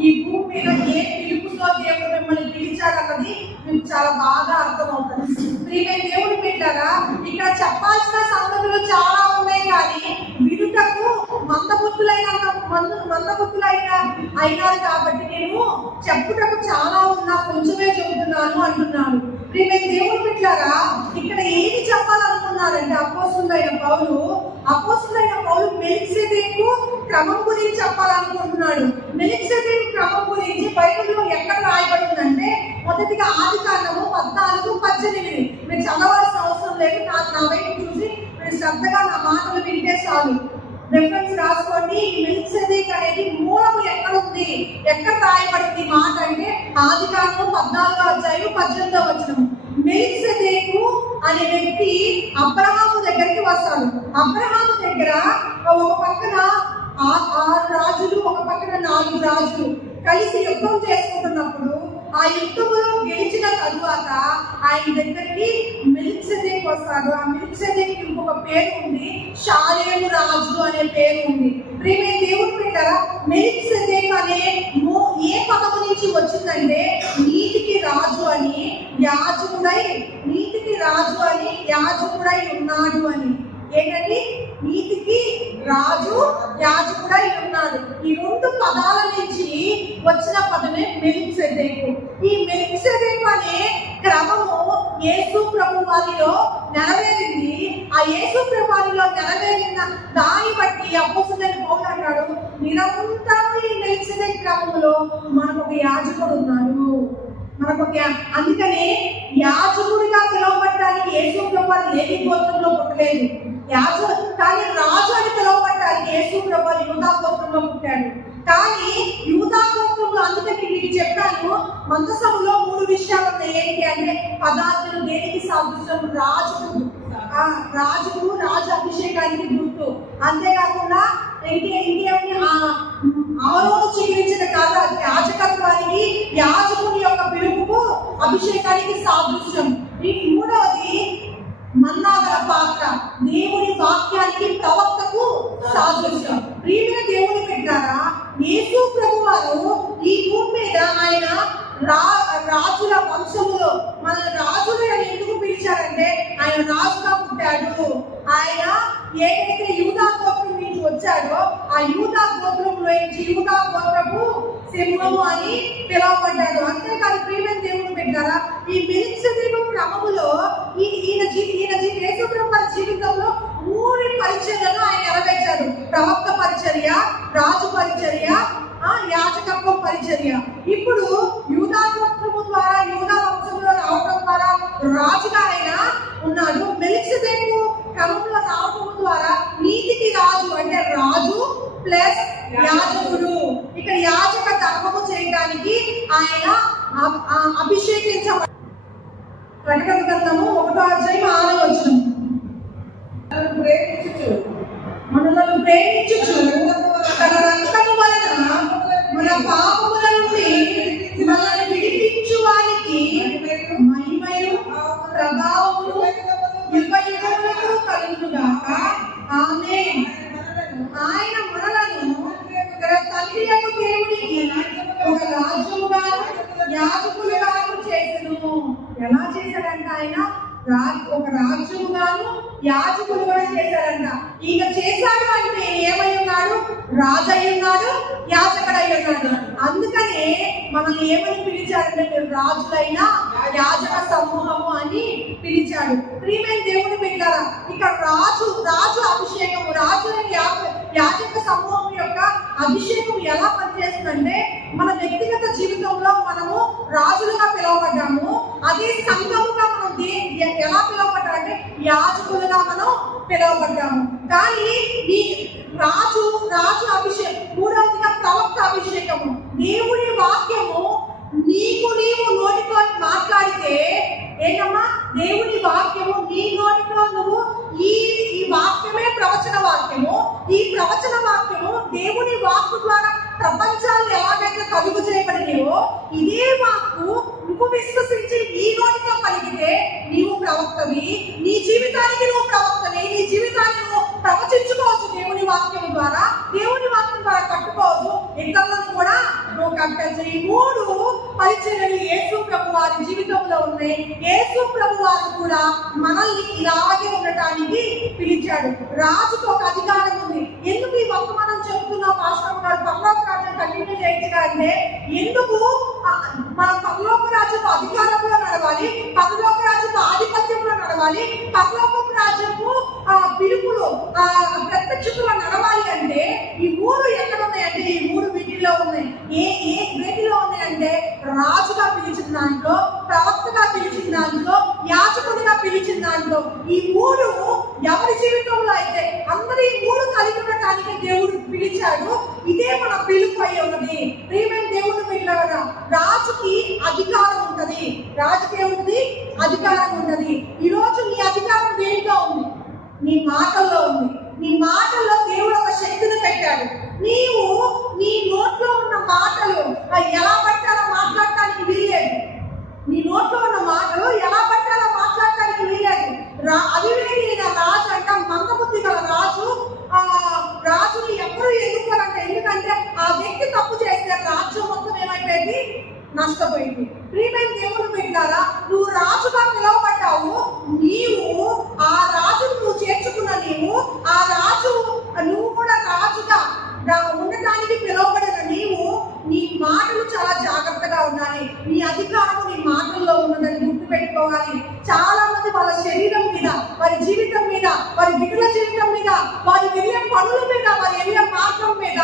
ఈ భూమి మీద ఏ పిలుపుతో దేవుడు మిమ్మల్ని పిలిచాడన్నది మీకు చాలా బాగా అర్థమవుతుంది. ప్రియమైన దేవుని బిడ్డలారా, ఇక్కడ చెప్పాల్సిన సంగతులు చాలా ఉన్నాయి, కానీ వినుటకు అయినారు కాబట్టి నేను చెప్పుటకు చాలా ఉన్నా కొంచెమే చెబుతున్నాను అంటున్నాను. ప్రియమైన దేవుని బిడ్డలారా, ఇక్కడ ఏమి చెప్పాలనుకున్నారంటే అపోస్తలుడైన పౌలు మెల్కీసెదెకు క్రమం గురించి చెప్పాలనుకుంటున్నాడు. మెల్కీసెదెకు క్రమం గురించి బైబిల్లో ఎక్కడ రాయబడిందంటే మొదటిగా ఆదికాండము 14:18. మీరు చదవాల్సిన అవసరం లేదు, నా వైపు చూసి మీరు శ్రద్ధగా నా మాటలు వింటే చాలు. రెఫరెన్స్ రాసుకోండి. మెల్కీసెదెకు అనేది మూలము ఎక్కడ ఉంది, ఎక్కడ రాయబడింది మాట అంటే ఆదికాండము 14వ అధ్యాయం 18వ వచనం. మెల్కీసెదెకు అనే వ్యక్తి అబ్రహాము దగ్గరికి వస్తాడు. అబ్రహాము దగ్గర ఒక పక్కన 6 రాజులు, ఒక పక్కన 4 రాజులు కలిసి యుద్ధం చేసుకుంటున్నప్పుడు ఆ యుద్ధంలో గెలిచిన తరువాత ఆయన దగ్గరికి మెల్కీసెదెకు వస్తాడు. ఆ మెల్కీసెదెకు ఇంకొక పేరు ఉంది, షాలేము రాజు అనే పేరు ఉంది. ప్రియమైన దేవుని బిడ్డలారా, మెల్కీసెదెకు అనే ఏ పదము నుంచి వచ్చిందంటే నీతికి రాజు అని, యాజకుడై ఉన్నాడు అని. ఏంటంటే నీతికి రాజు, యాజకుడై ఉన్నాడు. ఈ 2 పదాల నుంచి వచ్చిన పదమే మెల్కీసెదెకు. ఈ మెల్కీసెదెకు అనే క్రమము యేసు ప్రభు వారిలో నెరవేరింది. ఆ యేసు ప్రభు వారిలో నెరవేరిన దాన్ని బట్టి అపోస్తలుడైన పౌలు అంటాడు, నిరంతరం ఈ మెల్కీసెదెకు క్రమములో మనకు ఒక యాజకుడు ఉన్నాడు. అందుకనే యాజకుడిగా పిలువబడటానికి యేసు ప్రభు లేవి గోత్రంలో పుట్టలేదు. కానీ రాజు అని పిలువబడటానికి యేసు ప్రభు యూదా గోత్రంలో పుట్టాడు. కానీ యూదా గోత్రంలో, అందుకని మీకు చెప్పాను, మందసములో 3 విషయాలు ఉన్నాయి. ఏంటి అంటే పదార్థులు దేనికి సాదృశ్యం? రాజు అభిషేకానికి గుర్తు. అంతేకాకుండా ఇంకేమి ఆరోజు చికిరించిన కాదు, యాజకత్వానికి, యాజకుని యొక్క పిలుపుకు, అభిషేకానికి సాదృశ్యం. మూడవది మన్నాగల పాత్ర, దేవుని వాక్యానికి, ప్రవక్తకు సాదృశ్యం. ప్రియమైన దేవుని బిడ్డలారా, యేసు ప్రభు వారు ఈ భూమి మీద ఆయన రాజుల వంశములో మన రాజులు ఎందుకు పిలిచారంటే ఆయన రాజుగా పుట్టాడు. ఆయన ఏదైతే యూదా గోత్రం నుంచి వచ్చాడో ఆ యూదా గోత్రంలో యూదా గోత్రపు సింహము అని పిలువబడ్డాడు. అంతేకాదు ప్రియమైన దేవుని బిడ్డలారా, ఈ మెల్కీసెదెకు క్రమములో ఈయన యేసు ప్రభు వారి జీవితంలో 3 పరిచర్యలను ఆయన నెరవేర్చాడు. ప్రవక్త పరిచర్య, రాజు పరిచర్య, యాజకత్వం పరిచర్య. ఇప్పుడు యూదా గోత్రము ద్వారా, యూదా వంశంలో రావడం ద్వారా రాజుగా ఆయన ఉన్నాడు. మెల్కీసెదెకు క్రమంలో రావడం ద్వారా నీతికి రాజు అంటే రాజు ప్లస్ యాజకుడు. ఇక్కడ యాజక ధర్మము చేయడానికి ఆయన అభిషేకించబడ్డాడు. ప్రకటన గ్రంథము 1వ అధ్యాయం 6వ వచనం. మనలను ప్రేమించుచు తన రక్తము వలన మన పాపముల నుండి మనల్ని విడిపించు వారికి మహిమయు ప్రభావములు యుగయుగములకు కలుగునుగాక. ఆమేన్. ఆయన మనలను తండ్రి యొక్క దేవునికి ఒక రాజ్యముగాను యాజకులుగాను చేసెను. ఎలా చేశాడంట? ఆయన ఒక రాజ్యముగాను యాజకులుగా చేశాడంట. ఈయన చేశాడు అంటే ఏమై ఉన్నాడు? రాజు అయి ఉన్నాడు, యాజకుడై ఉన్నాడు. అందుకనే మనల్ని ఏమని పిలిచాడంటే మీరు రాజులైన యాజక సమూహము అని పిలిచాడు. ప్రియమైన దేవుని బిడ్డలారా, ఇక్కడ రాజు అభిషేకము, యాజక సమూహం యొక్క అభిషేకం ఎలా పనిచేస్తుందంటే మన వ్యక్తిగత జీవితంలో మనము రాజులుగా పిలువబడ్డాము. అదే సంఘముగా మనం ఎలా పిలువబడ్డామంటే యాజకులుగా మనం పిలువబడ్డాము. కానీ ఈ రాజు అభిషేకం, మూడవదిగా ప్రవక్త అభిషేకము. దేవుని వాక్యము నీవు నోటితో మాట్లాడితే ఏంటమ్మా? దేవుని వాక్యము నీ నోటితో నువ్వు ఈ వాక్యమే ప్రవచన వాక్యము. ఈ ప్రవచన వాక్యము దేవుని వాక్కు ద్వారా ప్రపంచాన్ని ఎలాగైతే కలుగు చేయబడినవో ఇదే వాక్కు నువ్వు విశ్వసించి నీ నోటితో పలికితే నీవు ప్రవక్తవి, నీ జీవితానికి నువ్వు ప్రవక్తవి, నీ జీవితాన్ని నువ్వు ప్రవచించుకోవచ్చు. దేవుని వాక్యం ద్వారా కట్టుకోవచ్చు, ఇతరులను కూడా నువ్వు కట్టచ్చు. ఈ 3 పరిచర్యలు యేసు ప్రభు వారి జీవితంలో ఉన్నాయి. యేసు ప్రభు వారు కూడా మనల్ని ఇలాగే ఉండటానికి పిలిచాడు. రాజుకు ఒక అధికారం ఉంది. ఎందుకు ఈ వర్తమానం చెబుతున్నా పాస్టర్ గారు పరలోక రాజ్యం కంటిన్యూ చేయించాలంటే, ఎందుకు మన పరలోక రాజ్యపు అధికారంలో నడవాలి, పరలోక రాజ్యపు ఆధిపత్యంలో నడవాలి, పరలోక రాజ్యపు పిలుపులు ప్రత్యక్షతలో నడవాలి అంటే ఈ 3 ఎక్కడ ఉన్నాయంటే ఈ 3 వీటిల్లో ఉన్నాయి. వేటిలో ఉన్నాయంటే రాజుగా పిలిచిన దాంట్లో, ప్రవక్తగా పిలిచిన దాంట్లో, యాజకుడిగా పిలిచిన దాంట్లో. ఈ 3 ఎవరి జీవితంలో అయితే అందరూ ఈ 3 కలిగి ఉండటానికి దేవుడు పిలిచాడు. ఇదే మన పిలుపు అయి ఉన్నది. ప్రియమైన దేవుడు పిల్లగా రాజుకి అధికారం ఉంటది. రాజుకి ఏముంది? అధికారం ఉంటది. ఈరోజు నీ అధికారం దేనిలో ఉంది? నీ మాటల్లో ఉంది. నీ మాటల్లో దేవుడు ఒక శక్తిని పెట్టాడు. నీవు నీ నోట్లో ఉన్న మాటలు ఎలా పడితే అలా మాట్లాడటానికి వీల్లేదు. నీ నోట్లో ఉన్న మాటలు ఎలా పడితే అలా మాట్లాడటానికి వీల్లేదు. అవివేకైన రాజు అంట, మందబుద్ధి గల రాజుని ఎవరు ఎదుర్కోరంట. ఎందుకంటే ఆ వ్యక్తి తప్పు చేస్తే రాజ్యం మొత్తం ఏమైపోయింది? నష్టపోయింది. ప్రియమైన దేవుడు బిడ్డలారా, నువ్వు రాజుగా పిలువబడ్డావు. నీవు ఆ రాజును నువ్వు చేర్చుకున్న ఆ రాజు నువ్వు కూడా రాజుగా ఉండటానికి పిలువబడిన నీ మాటలు చాలా జాగ్రత్తగా ఉండాలి. నీ అధికారం నీ మాటల్లో ఉన్నదని గుర్తుపెట్టుకోవాలి. చాలా మంది వాళ్ళ శరీరం మీద, వారి జీవితం మీద, వారి బిడ్డల జీవితం మీద, వారి వెళ్ళే పనుల మీద, వారి వెళ్ళే మార్గం మీద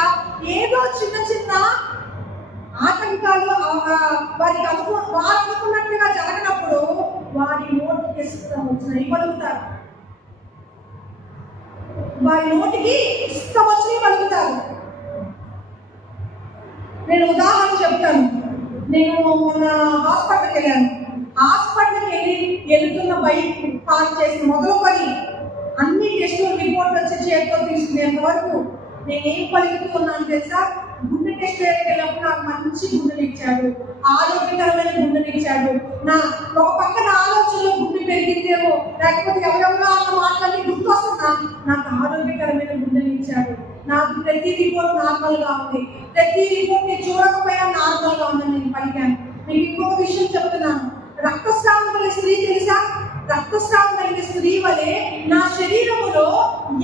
ఏదో చిన్న ఆటంకాలు వారు అనుకున్నట్లుగా జరగనప్పుడు వారి నోటికి ఇష్టం వచ్చినవి పలుకుతారు. వారి నోటికి ఇష్టం వచ్చినవి పలుకుతారు. నేను ఉదాహరణ చెప్తాను. నేను మొన్న హాస్పిటల్కి వెళ్ళాను. హాస్పిటల్కి వెళ్తున్న బైక్ పార్క్ చేసిన మొదలుకొని అన్ని టెస్టులు రిపోర్ట్ వచ్చి చేతితో తీసుకునేంత వరకు నేనేం పలుకుతున్నాను తెలుసా? గుండె టెస్ట్ వెళ్ళినప్పుడు నాకు మంచి గుండెలు ఇచ్చాడు, ఆరోగ్యకరమైన గుండెలు ఇచ్చాడు. ఒక పక్కన ఆలోచనలో గుండె పెరిగిందేమో, లేకపోతే ఎవరెవరో అన్న మాటలన్నీ గుర్తొస్తున్నా నాకు ఆరోగ్యకరమైన గుండెలు ఇచ్చాడు. నాకు ప్రతి రిపోర్ట్ నార్మల్ గా ఉంది. ప్రతి రిపోర్ట్ నేను చూడకపోయినా నార్మల్ గా ఉందని నేను పలికాను. మీకు ఇంకొక విషయం చెప్తున్నాను. రక్తస్రావం కలిగిన స్త్రీ తెలుసా? రక్తస్రావం కలిగిన స్త్రీ వలె నా శరీరంలో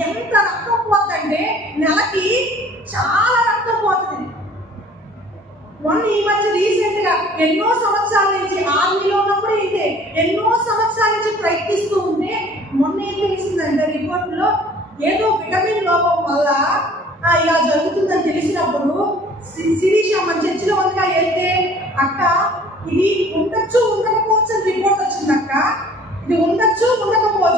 ఎంత రక్తం పోతుందంటే నెలకి చాలా రక్తం పోతుంది. మొన్న ఈ మధ్య రీసెంట్ గా ఎన్నో సంవత్సరాల నుంచి ఆర్మీలో ఉన్నప్పుడు అయితే ఎన్నో సంవత్సరాల నుంచి ప్రయత్నిస్తూ ఉంటే మొన్న ఏం తెలిసిందంటే రిపోర్ట్ లో ఏదో విటమిన్ లోపం వల్ల ఇలా జరుగుతుందని తెలిసినప్పుడు శిరీష మన చర్చిలో ఉందిగా వెళ్తే, అక్క ఇది ఉండొచ్చు ఉండకపోవచ్చు అని రిపోర్ట్ వచ్చిందక్క. ఇది ఉండొచ్చు ఉండకపోవచ్చు.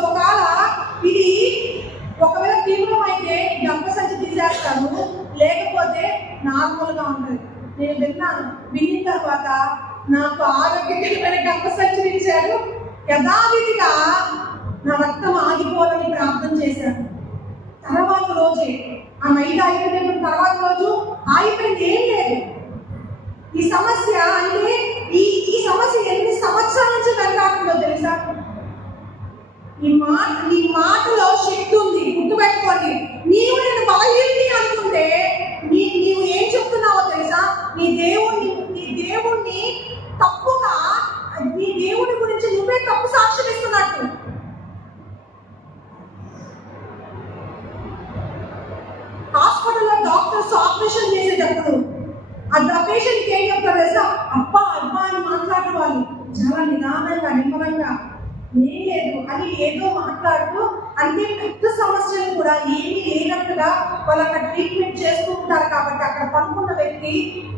ఒకవేళ తీవ్రం అయితే గర్భసంచి తీసేస్తాను, లేకపోతే నార్మల్ గా ఉంటుంది. నేను విన్న తర్వాత నాకు ఆరోగ్యకరమైన గర్భసంచి ఇచ్చారు. యథావిధిగా నా రక్తం ఆగిపోవాలని ప్రార్థన చేశాను. తర్వాత రోజే ఆ నైట్ అయిపోయిన తర్వాత రోజు ఆగిపోయింది. ఏం లేదు. ఈ సమస్య అంటే ఈ సమస్య ఎన్ని సంవత్సరాల నుంచి వెంటాడుతుందో తెలుసా? నీ మాటలో శక్తి ఉంది. గుర్తుపెట్టుకోండి. నీవు నేను బలహీనని అనుకుంటే నీవు ఏం చెప్తున్నావో తెలుసా? నీ దేవుణ్ణి తప్పుగా, నీ దేవుని గురించి నువ్వే తప్పు సాక్ష్యం ఇస్తున్నట్టు. హాస్పిటల్లో డాక్టర్స్ ఆపరేషన్ చేసేటప్పుడు ఆ పేషెంట్కి ఏం చెప్తారు తెలుసా? అబ్బా అని మాట్లాడే వాళ్ళు చాలా నిదానంగా నిమ్మలంగా ఏం లేదు అని ఏదో మాట్లాడుతూ, అంటే పెద్ద సమస్యలు కూడా ఏమీ లేనట్టుగా వాళ్ళు అక్కడ ట్రీట్మెంట్ చేస్తూ ఉంటారు. కాబట్టి అక్కడ పనుకున్న వ్యక్తి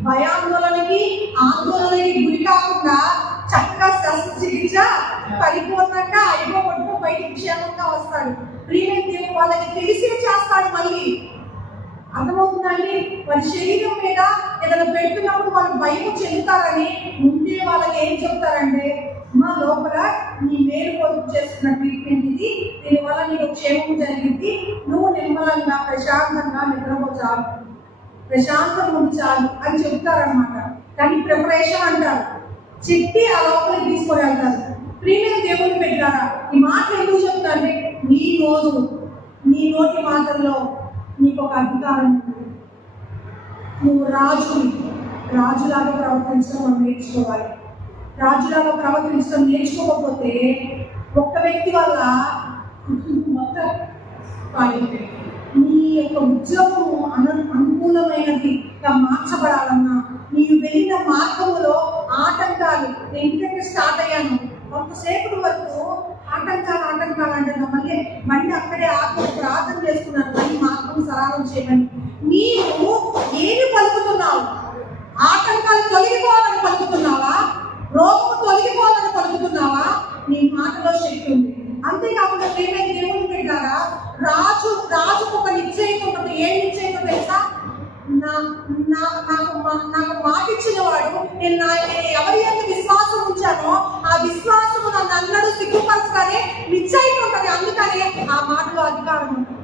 భయాందోళనకి ఆందోళనకి గురి కాకుండా చక్కగా శస్త్రచికిత్స పరిపూర్ణంగా అయిపోగొట్టు బయటికి క్షేమంగా వస్తాడు. ప్రియమైన వాళ్ళకి తెలిసే చేస్తాడు. మళ్ళీ అర్థమవుతుందండి. వారి శరీరం మీద ఏదైనా పెడుతున్నప్పుడు వాళ్ళు భయం చెందుతారని ముందే వాళ్ళకి ఏం చెప్తారంటే, మా లోపల నీ మేలు కొరకు చేస్తున్న ట్రీట్మెంట్ ఇది, దీనివల్ల నీకు క్షేమం జరిగింది, నువ్వు నిమ్మలంగా ప్రశాంతంగా నిద్రపోచాలి. ప్రశాంతం ఉండి చాలు అని చెప్తారనమాట. కానీ ప్రిపరేషన్ అంటారు, చెప్పి ఆ లోపలికి తీసుకొని వెళ్తారు. ప్రియమైన దేవుని పెట్టారా, ఈ మాట ఎందుకు చెప్తారంటే నీ నోటి మాటల్లో నీకు ఒక అధికారం ఉంది. నువ్వు రాజులాగా ప్రవర్తించడం మనం నేర్చుకోవాలి. రాజులాగా ప్రవర్తించడం నేర్చుకోకపోతే ఒక్క వ్యక్తి వల్ల మొత్తం పాలింది. నీ యొక్క ఉద్యోగము అనుకూలమైనదిగా మార్చబడాలన్నా నీవు వెళ్ళిన మార్గంలో ఆటంకాలు, ఎందుకంటే స్టార్ట్ అయ్యాను కొంతసేపటి వరకు ఆటంకాలు మళ్ళీ అక్కడే ఆత్మ ప్రార్థన చేసుకున్నాను, మళ్ళీ మార్గం సరళం చేయమని. నీవు ఏమి పలుకుతున్నావు? ఆటంకాలు తొలగిపోవాలని పలుకుతున్నావా? రోగము తొలగిపోవాలని పలుకుతున్నావా? నీ మాటలో శక్తి ఉంది. అంతేకాకుండా ప్రియమైన దేవుని పెట్టారా, రాజుకు ఒక నిశ్చయిత ఉంటుంది. ఏం నిశ్చయిత తెలుసా? నాకు మాట ఇచ్చిన వాడు నేను ఎవరి యొక్క విశ్వాసం ఉంచానో ఆ విశ్వాసము నన్ను అన్నడు సిగ్గుపరచగానే నిశ్చయిత ఉంటుంది. అందుకని ఆ మాటలో అధికారం ఉంటుంది.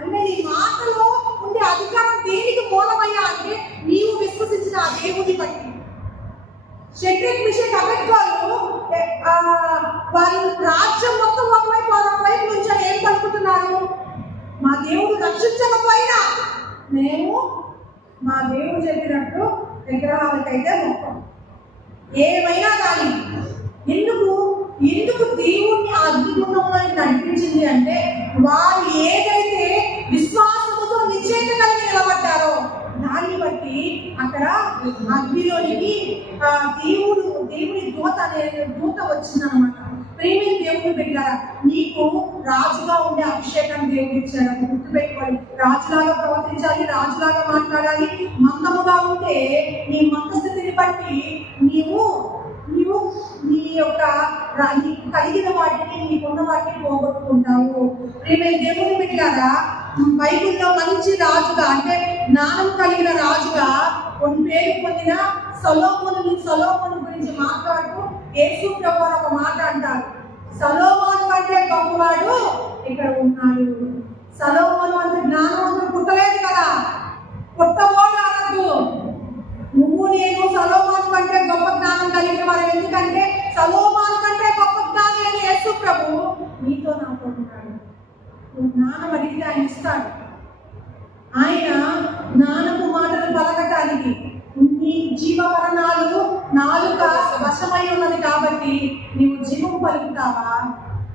అంటే నీ మాటలో ఉండే అధికారం దేనికి మూలమయ్యా అంటే నీవు విశ్వసించిన ఆ దేవుని బట్టి. షడ్రక్ మిషక్ అబేద్నెగోలు వారు రాజ్యం మొత్తం ఒకవైపు నుంచి ఏం పలుకుతున్నారు? మా దేవుడు రక్షించకపోయినా మేము మా దేవుడు చెప్పినట్టు విగ్రహాలకైతే మొత్తం ఏమైనా కానీ. ఎందుకు దేవుణ్ణి అగ్నిగుండంలో నడిపించింది అంటే వారు ఏదైతే విశ్వాసముతో నిశ్చయిత కలిగి నిలబడ్డారో దాన్ని బట్టి అక్కడ అగ్నిలోనికి దేవుని దూత వచ్చిందనమాట. ప్రేమిని దేవుని బిడ్డలారా, నీకు రాజుగా ఉండే అభిషేకం దేవుడు ఇచ్చాడు. గుర్తుపెట్టుకోవాలి, రాజులాగా ప్రవర్తించాలి, రాజులాగా మాట్లాడాలి. మందముగా ఉంటే నీ మందస్థితిని బట్టి నీవు నీ యొక్క కలిగిన వాటిని నీకున్న వాటిని పోగొట్టుకుంటావు. ప్రేమ దేవుని బిడ్డలారా, బైబిల్లో మంచి రాజుగా అంటే జ్ఞానం కలిగిన రాజుగా కొన్ని పేరు పొందిన సొలొమోను గురించి మాట్లాడుతూ యేసు ప్రభువు ఒక మాట అంటారు, సొలొమోను కంటే గొప్పవాడు ఇక్కడ ఉన్నాడు. సొలొమోను అంత జ్ఞానవంతుడు పుట్టలేదు కదా, పుట్టబోడు అనద్దు. నువ్వు నేను సొలొమోను కంటే గొప్ప జ్ఞానం కలిగిన వారు. ఎందుకంటే సొలొమోను కంటే గొప్ప జ్ఞాని అని యేసు ప్రభువు నీతో నాతో ఉన్నాడు. నువ్వు జ్ఞానం అడిగితే ఆయన ఇస్తాడు. ఆయన జ్ఞానపు మాటలు పలకటానికి నీ జీవమరణాలు నాలుక వశమై ఉన్నది కాబట్టి నీవు జీవం పలుకుతావా?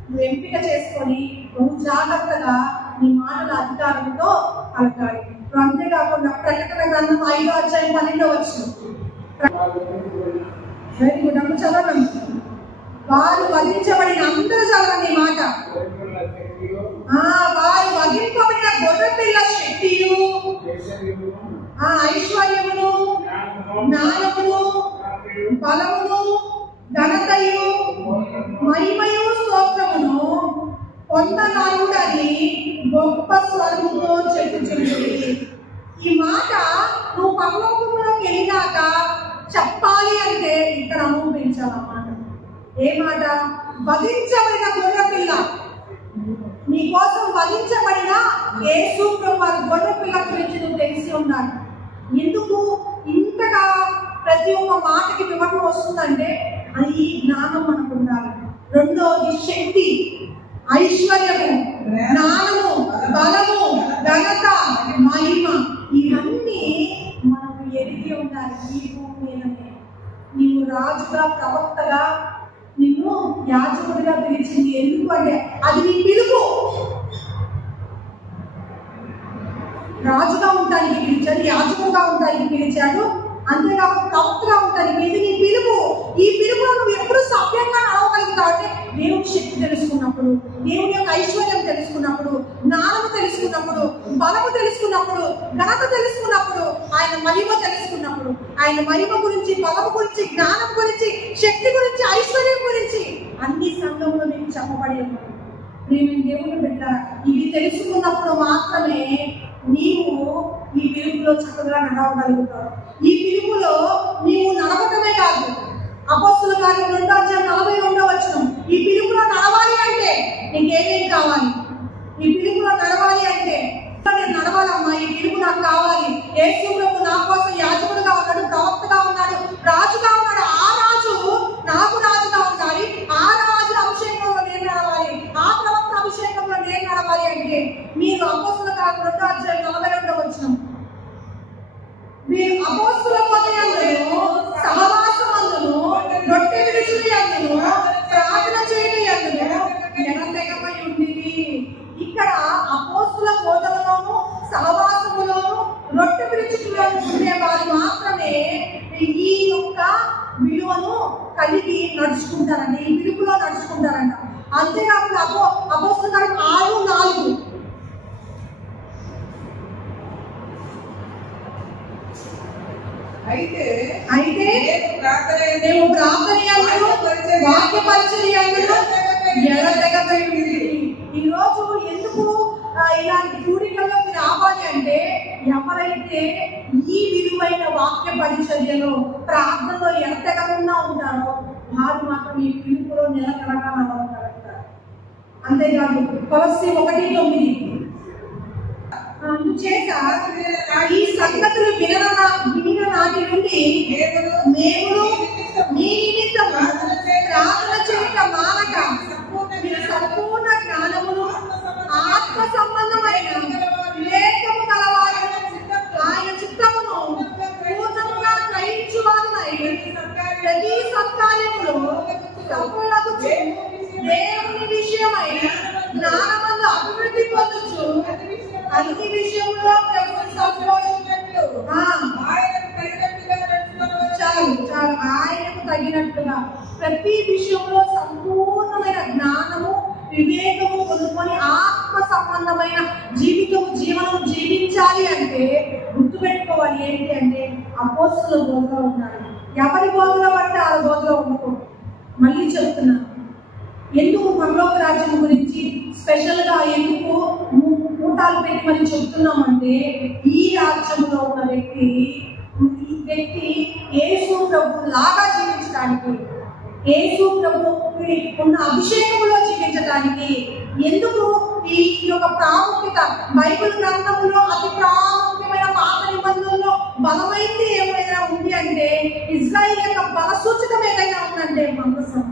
నువ్వు ఎంపిక చేసుకొని నువ్వు జాగ్రత్తగా నీ మాటల అధికారంతో పలకాలి. అంతేకాకుండా ప్రకటన గ్రంథం 5వ అధ్యాయం 12వ వచనం. వెరీ గుడ్, అప్పుడు చదవండి. వారు వధించబడిన అందరూ చదవండి ఈ మాట. వారు వధింపబడిన గొర్రె పిల్ల శక్తియు ఐశ్వర్యమును జ్ఞానమును బలమును ఘనతయు మహిమయు స్తోత్రమును పొందనాయుడని గొప్ప స్వరముతో చెప్పుచున్నది. ఈ మాట నువ్వు పరలోకంలోకి వెళ్ళినాక చెప్పాలి అంటే ఇక్కడ అనుభవించాలన్నమాట. ఏ మాట? వధించబడిన గొర్రె పిల్ల, నీ కోసం వధించబడిన యేసు ప్రభువు గొర్రె పిల్ల గురించి నువ్వు తెలిసి ఉండాలి. ఎందుకు ఇంతగా ప్రతి ఒక్క మాటకి వివరణ వస్తుందంటే అది ఈ జ్ఞానం మనకు ఉండాలి. రెండోది శక్తి, ఐశ్వర్యము, జ్ఞానము, బలము, ఘనత, మహిమ, ఇవన్నీ మనకు ఎరిగి ఉండాలి. ఈ భూమి మీదనే నీవు రాజుగా ప్రవక్తగా నిన్ను యాజకుడిగా పిలిచింది. ఎందుకంటే అది నీ పిలుపు. రాజుగా ఉండడానికి పిలిచాడు, యాజకుడుగా ఉండడానికి పిలిచాడు, అంతేకాకుండా ప్రవక్తగా ఉండడానికి. ఇది నీ పిలుపు. ఈ పిలుపులో నువ్వు ఎప్పుడు సభ్యంగా నడవగలుగుతావు అంటే దేవుని శక్తి తెలుసుకున్నప్పుడు, దేవుని యొక్క ఐశ్వర్యం తెలుసుకున్నప్పుడు, జ్ఞానము తెలుసుకున్నప్పుడు, బలము తెలుసుకున్నప్పుడు, ఘనత తెలుసుకున్నప్పుడు, ఆయన మహిమ తెలుసుకున్నప్పుడు. ఆయన మహిమ గురించి, బలము గురించి, జ్ఞానం గురించి, శక్తి గురించి, ఐశ్వర్యం గురించి అన్ని సంఘంలో నీకు చెప్పబడి ఉన్నాయి. మేము దేవుని బిడ్డలారా, ఇవి తెలుసుకున్నప్పుడు మాత్రమే నీవు ఈ పిలుపులో చక్కగా నడవగలుగుతావు. ఈ పిలుపులో నీవు నడవటమే కాదు, అపొస్తలుల కార్యం 2:42 వచనం, ఈ పిలుపులో నడవాలి అంటే నీకేమేం కావాలి? ఈ పిలుపులో నడవాలి అంటే నేను నడవాలమ్మా, ఈ పిలుపు నాకు కావాలి. యేసు ప్రభు నా కోసం యాజకుడుగా ఉన్నాడు, ప్రవక్తగా ఉన్నాడు, రాజుగా ఉన్నాడు. ఆ రాజు నాకు రాజుగా ఉండాలి. ఆ రాజు అభిషేకంలో నేను నడవాలి, ఆ ప్రవక్త అభిషేకంలో నేను నడవాలి అంటే మీరు అపోస్తుల కార్యం 2:42 వచనం, మీరు అపోస్తుల బోధయందును సహవాసమందును రొట్టె విరుచుటయందును ప్రార్థన చేయటయందును ఎడతెగమై ఉండిరి. ఇక్కడ అపోస్తుల బోధనలోను సహవాసములోను రొట్టె విరుచుటలోను ఉండే వారు మాత్రమే ఈ యొక్క విలువను కలిగి నడుచుకుంటారండి, ఈ పిలుపులో నడుచుకుంటారంట. అంతేకాకుండా అపోస్తుల కార్యం 6:4 అయితే మేము ప్రార్థనయందును వాక్య పరిచర్యయందును ఎడతెగమై ఉండిరి. ఈరోజు ఎందుకు ఇలాంటి కూడికల్లోకి రావాలి అంటే ఎవరైతే ఈ విలువైన వాక్య పరిచర్యలో ప్రార్థనలో ఎడతెగకుండా ఉంటారో వారు మాత్రం ఈ పిలుపులో నిలకడగా నడవగలుగుతారు. అంతేకాదు కొలస్సీ 1:9 చేత ఈ సంగతులు వినిన నాటి నుండి మేము మీ నిమిత్తం ప్రార్థన చేయక మానక మీరు సంపూర్ణ జ్ఞానమును ఆత్మ సంబంధమైన వివేకము గలవారు ఆయన చిత్తమును పూర్ణముగా గ్రహించువారునై ప్రతి సత్కార్యములో సఫలమగుచు దేవుని విషయమై జ్ఞానమందు అభివృద్ధి పొందుచు అన్ని విషయంలో ఆయనకు తగినట్టుగా ప్రతి విషయంలో సంపూర్ణమైన జ్ఞానము వివేకము పొందుకొని ఆత్మ సంబంధమైన జీవనం జీవించాలి అంటే గుర్తుపెట్టుకోవాలి. ఏంటి అంటే అపోస్తుల బోధలో ఉండాలి. ఎవరి బోధలో పడితే ఆ బోధలో ఉండకూడదు. మళ్ళీ చెప్తున్నా, ఎందుకు పరలోక రాజ్యం గురించి స్పెషల్గా ఎందుకు కూటాలు పెట్టి మరి చెప్తున్నామంటే ఈ రాజ్యంలో ఉన్న వ్యక్తి యేసు ప్రభు లాగా జీవించడానికి, యేసు ప్రభు ఉన్న అభిషేకంలో జీవించడానికి. ఎందుకు ఈ యొక్క ప్రాముఖ్యత బైబిల్ గ్రంథంలో అతి ప్రాముఖ్యమైన పాత నిబంధనలో బలమైంది ఏమైనా ఉంది అంటే ఇజ్రాయిల్ యొక్క బల సూచకం ఏదైనా ఉందంటే మందసం.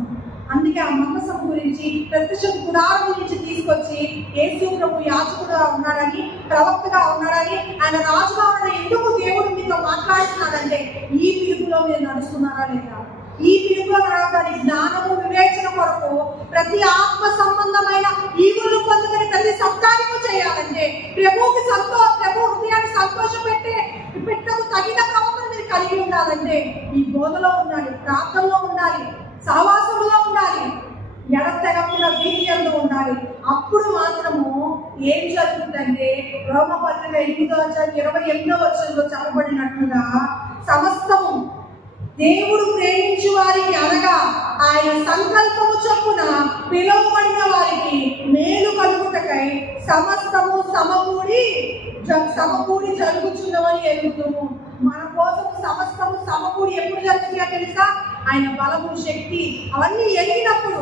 అందుకే ఆ మందసం గురించి ప్రత్యక్ష గుడారం నుంచి తీసుకొచ్చి యేసు ప్రభు యాజకుడుగా ఉన్నాడని, ప్రవక్తగా ఉన్నాడని, ఆయన రాజుగా ఉన్నాడని ఎందుకు దేవుడు మీతో మాట్లాడుతున్నాడంటే ఈ పిలుపులో మీరు నడుస్తున్నారా లేదా, ఈ పిలుపులో నడవడానికి జ్ఞానము వివేచన కొరకు ప్రతి ఆత్మ సంబంధమైన ఈవులు పొందుకొని ప్రతి సత్కార్యము చేయాలంటే ప్రభు హృదయాన్ని పెట్టకు తగిన ప్రవర్తన మీరు కలిగి ఉండాలంటే ఈ బోధలో ఉండాలి, ప్రార్థనలో ఉండాలి, సహవాసంలో ఉండాలి, ఎడతెగకుండా వీర్యంలో ఉండాలి. అప్పుడు మాత్రము ఏం జరుగుతుందంటే రోమపత్రిక 8:28 చెప్పబడినట్లుగా సమస్తము దేవుడు ప్రేమించు వారికి అనగా ఆయన సంకల్పము చొప్పున పిలువబడిన వారికి మేలు కలుగుటకై సమస్తము సమకూడి జరుగుతున్నవని ఎరుగుతుము. మన కోసం సమస్తము సమకూడి ఎప్పుడు జరుగుతుందో తెలుసా? ఆయన బలము, శక్తి అవన్నీ ఎరిగినప్పుడు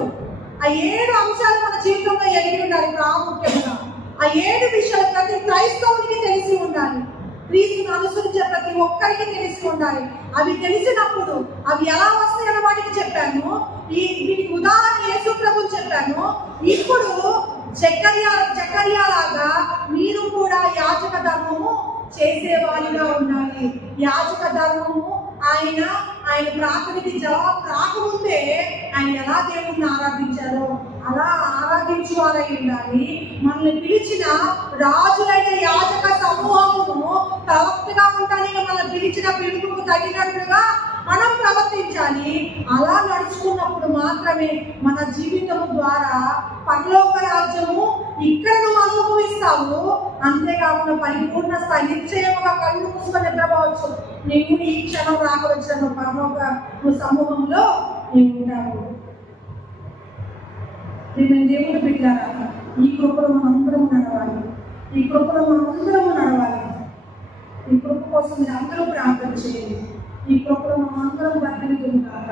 ఆ 7 అంశాలు మన జీవితంలో ఎరిగి ఉండాలి. ప్రాముఖ్యంగా ఆ 7 విషయాలు ప్రతి క్రైస్తవునికి తెలిసి ఉండాలి. క్రీస్తును అనుసరించే ప్రతి ఒక్కరికి తెలిసి ఉండాలి. అవి తెలిసినప్పుడు అవి ఎలా వస్తాయన్న వాటికి చెప్పాను. వీటికి ఉదాహరణ యేసు ప్రభువు చెప్పాను. ఇప్పుడు జకర్యాలాగా మీరు కూడా యాజక ధర్మము చేసేవారిగా ఉండాలి. యాజక ధర్మము ఆయన ప్రార్థనకి జవాబు రాకముందే ఆయన ఎలా దేవుడిని ఆరాధించారో అలా ఆరాధించు వారై ఉండాలి. మనల్ని పిలిచిన రాజులైన యాజక సమూహమును ప్రవక్తగా ఉండడానికి మనల్ని పిలిచిన పిలుపుకు తగినట్లుగా మనం ప్రవర్తించాలి. అలా నడుచుకున్నప్పుడు మాత్రమే మన జీవితము ద్వారా పరలోక రాజ్యము ఇక్కడ నువ్వు అనుభవిస్తావు. అంతేకాకుండా పరిపూర్ణ స్థాయి నిశ్చయముగా కళ్ళు మూసుకొని నిద్రపోవచ్చు. నీవు ఈ క్షణం రాకవచ్చిన పరలోక సమూహంలో నీవు ఉంటావు. నేను దేవుడు పెట్టారా, ఈ కృపలో మనందరము నడవాలి. ఈ కృపలో మనందరము నడవాలి. ఈ కృప కోసం మీరు అందరూ ప్రార్థన చేయండి. ఈ కృపలో మనందరం బతికింది కాక.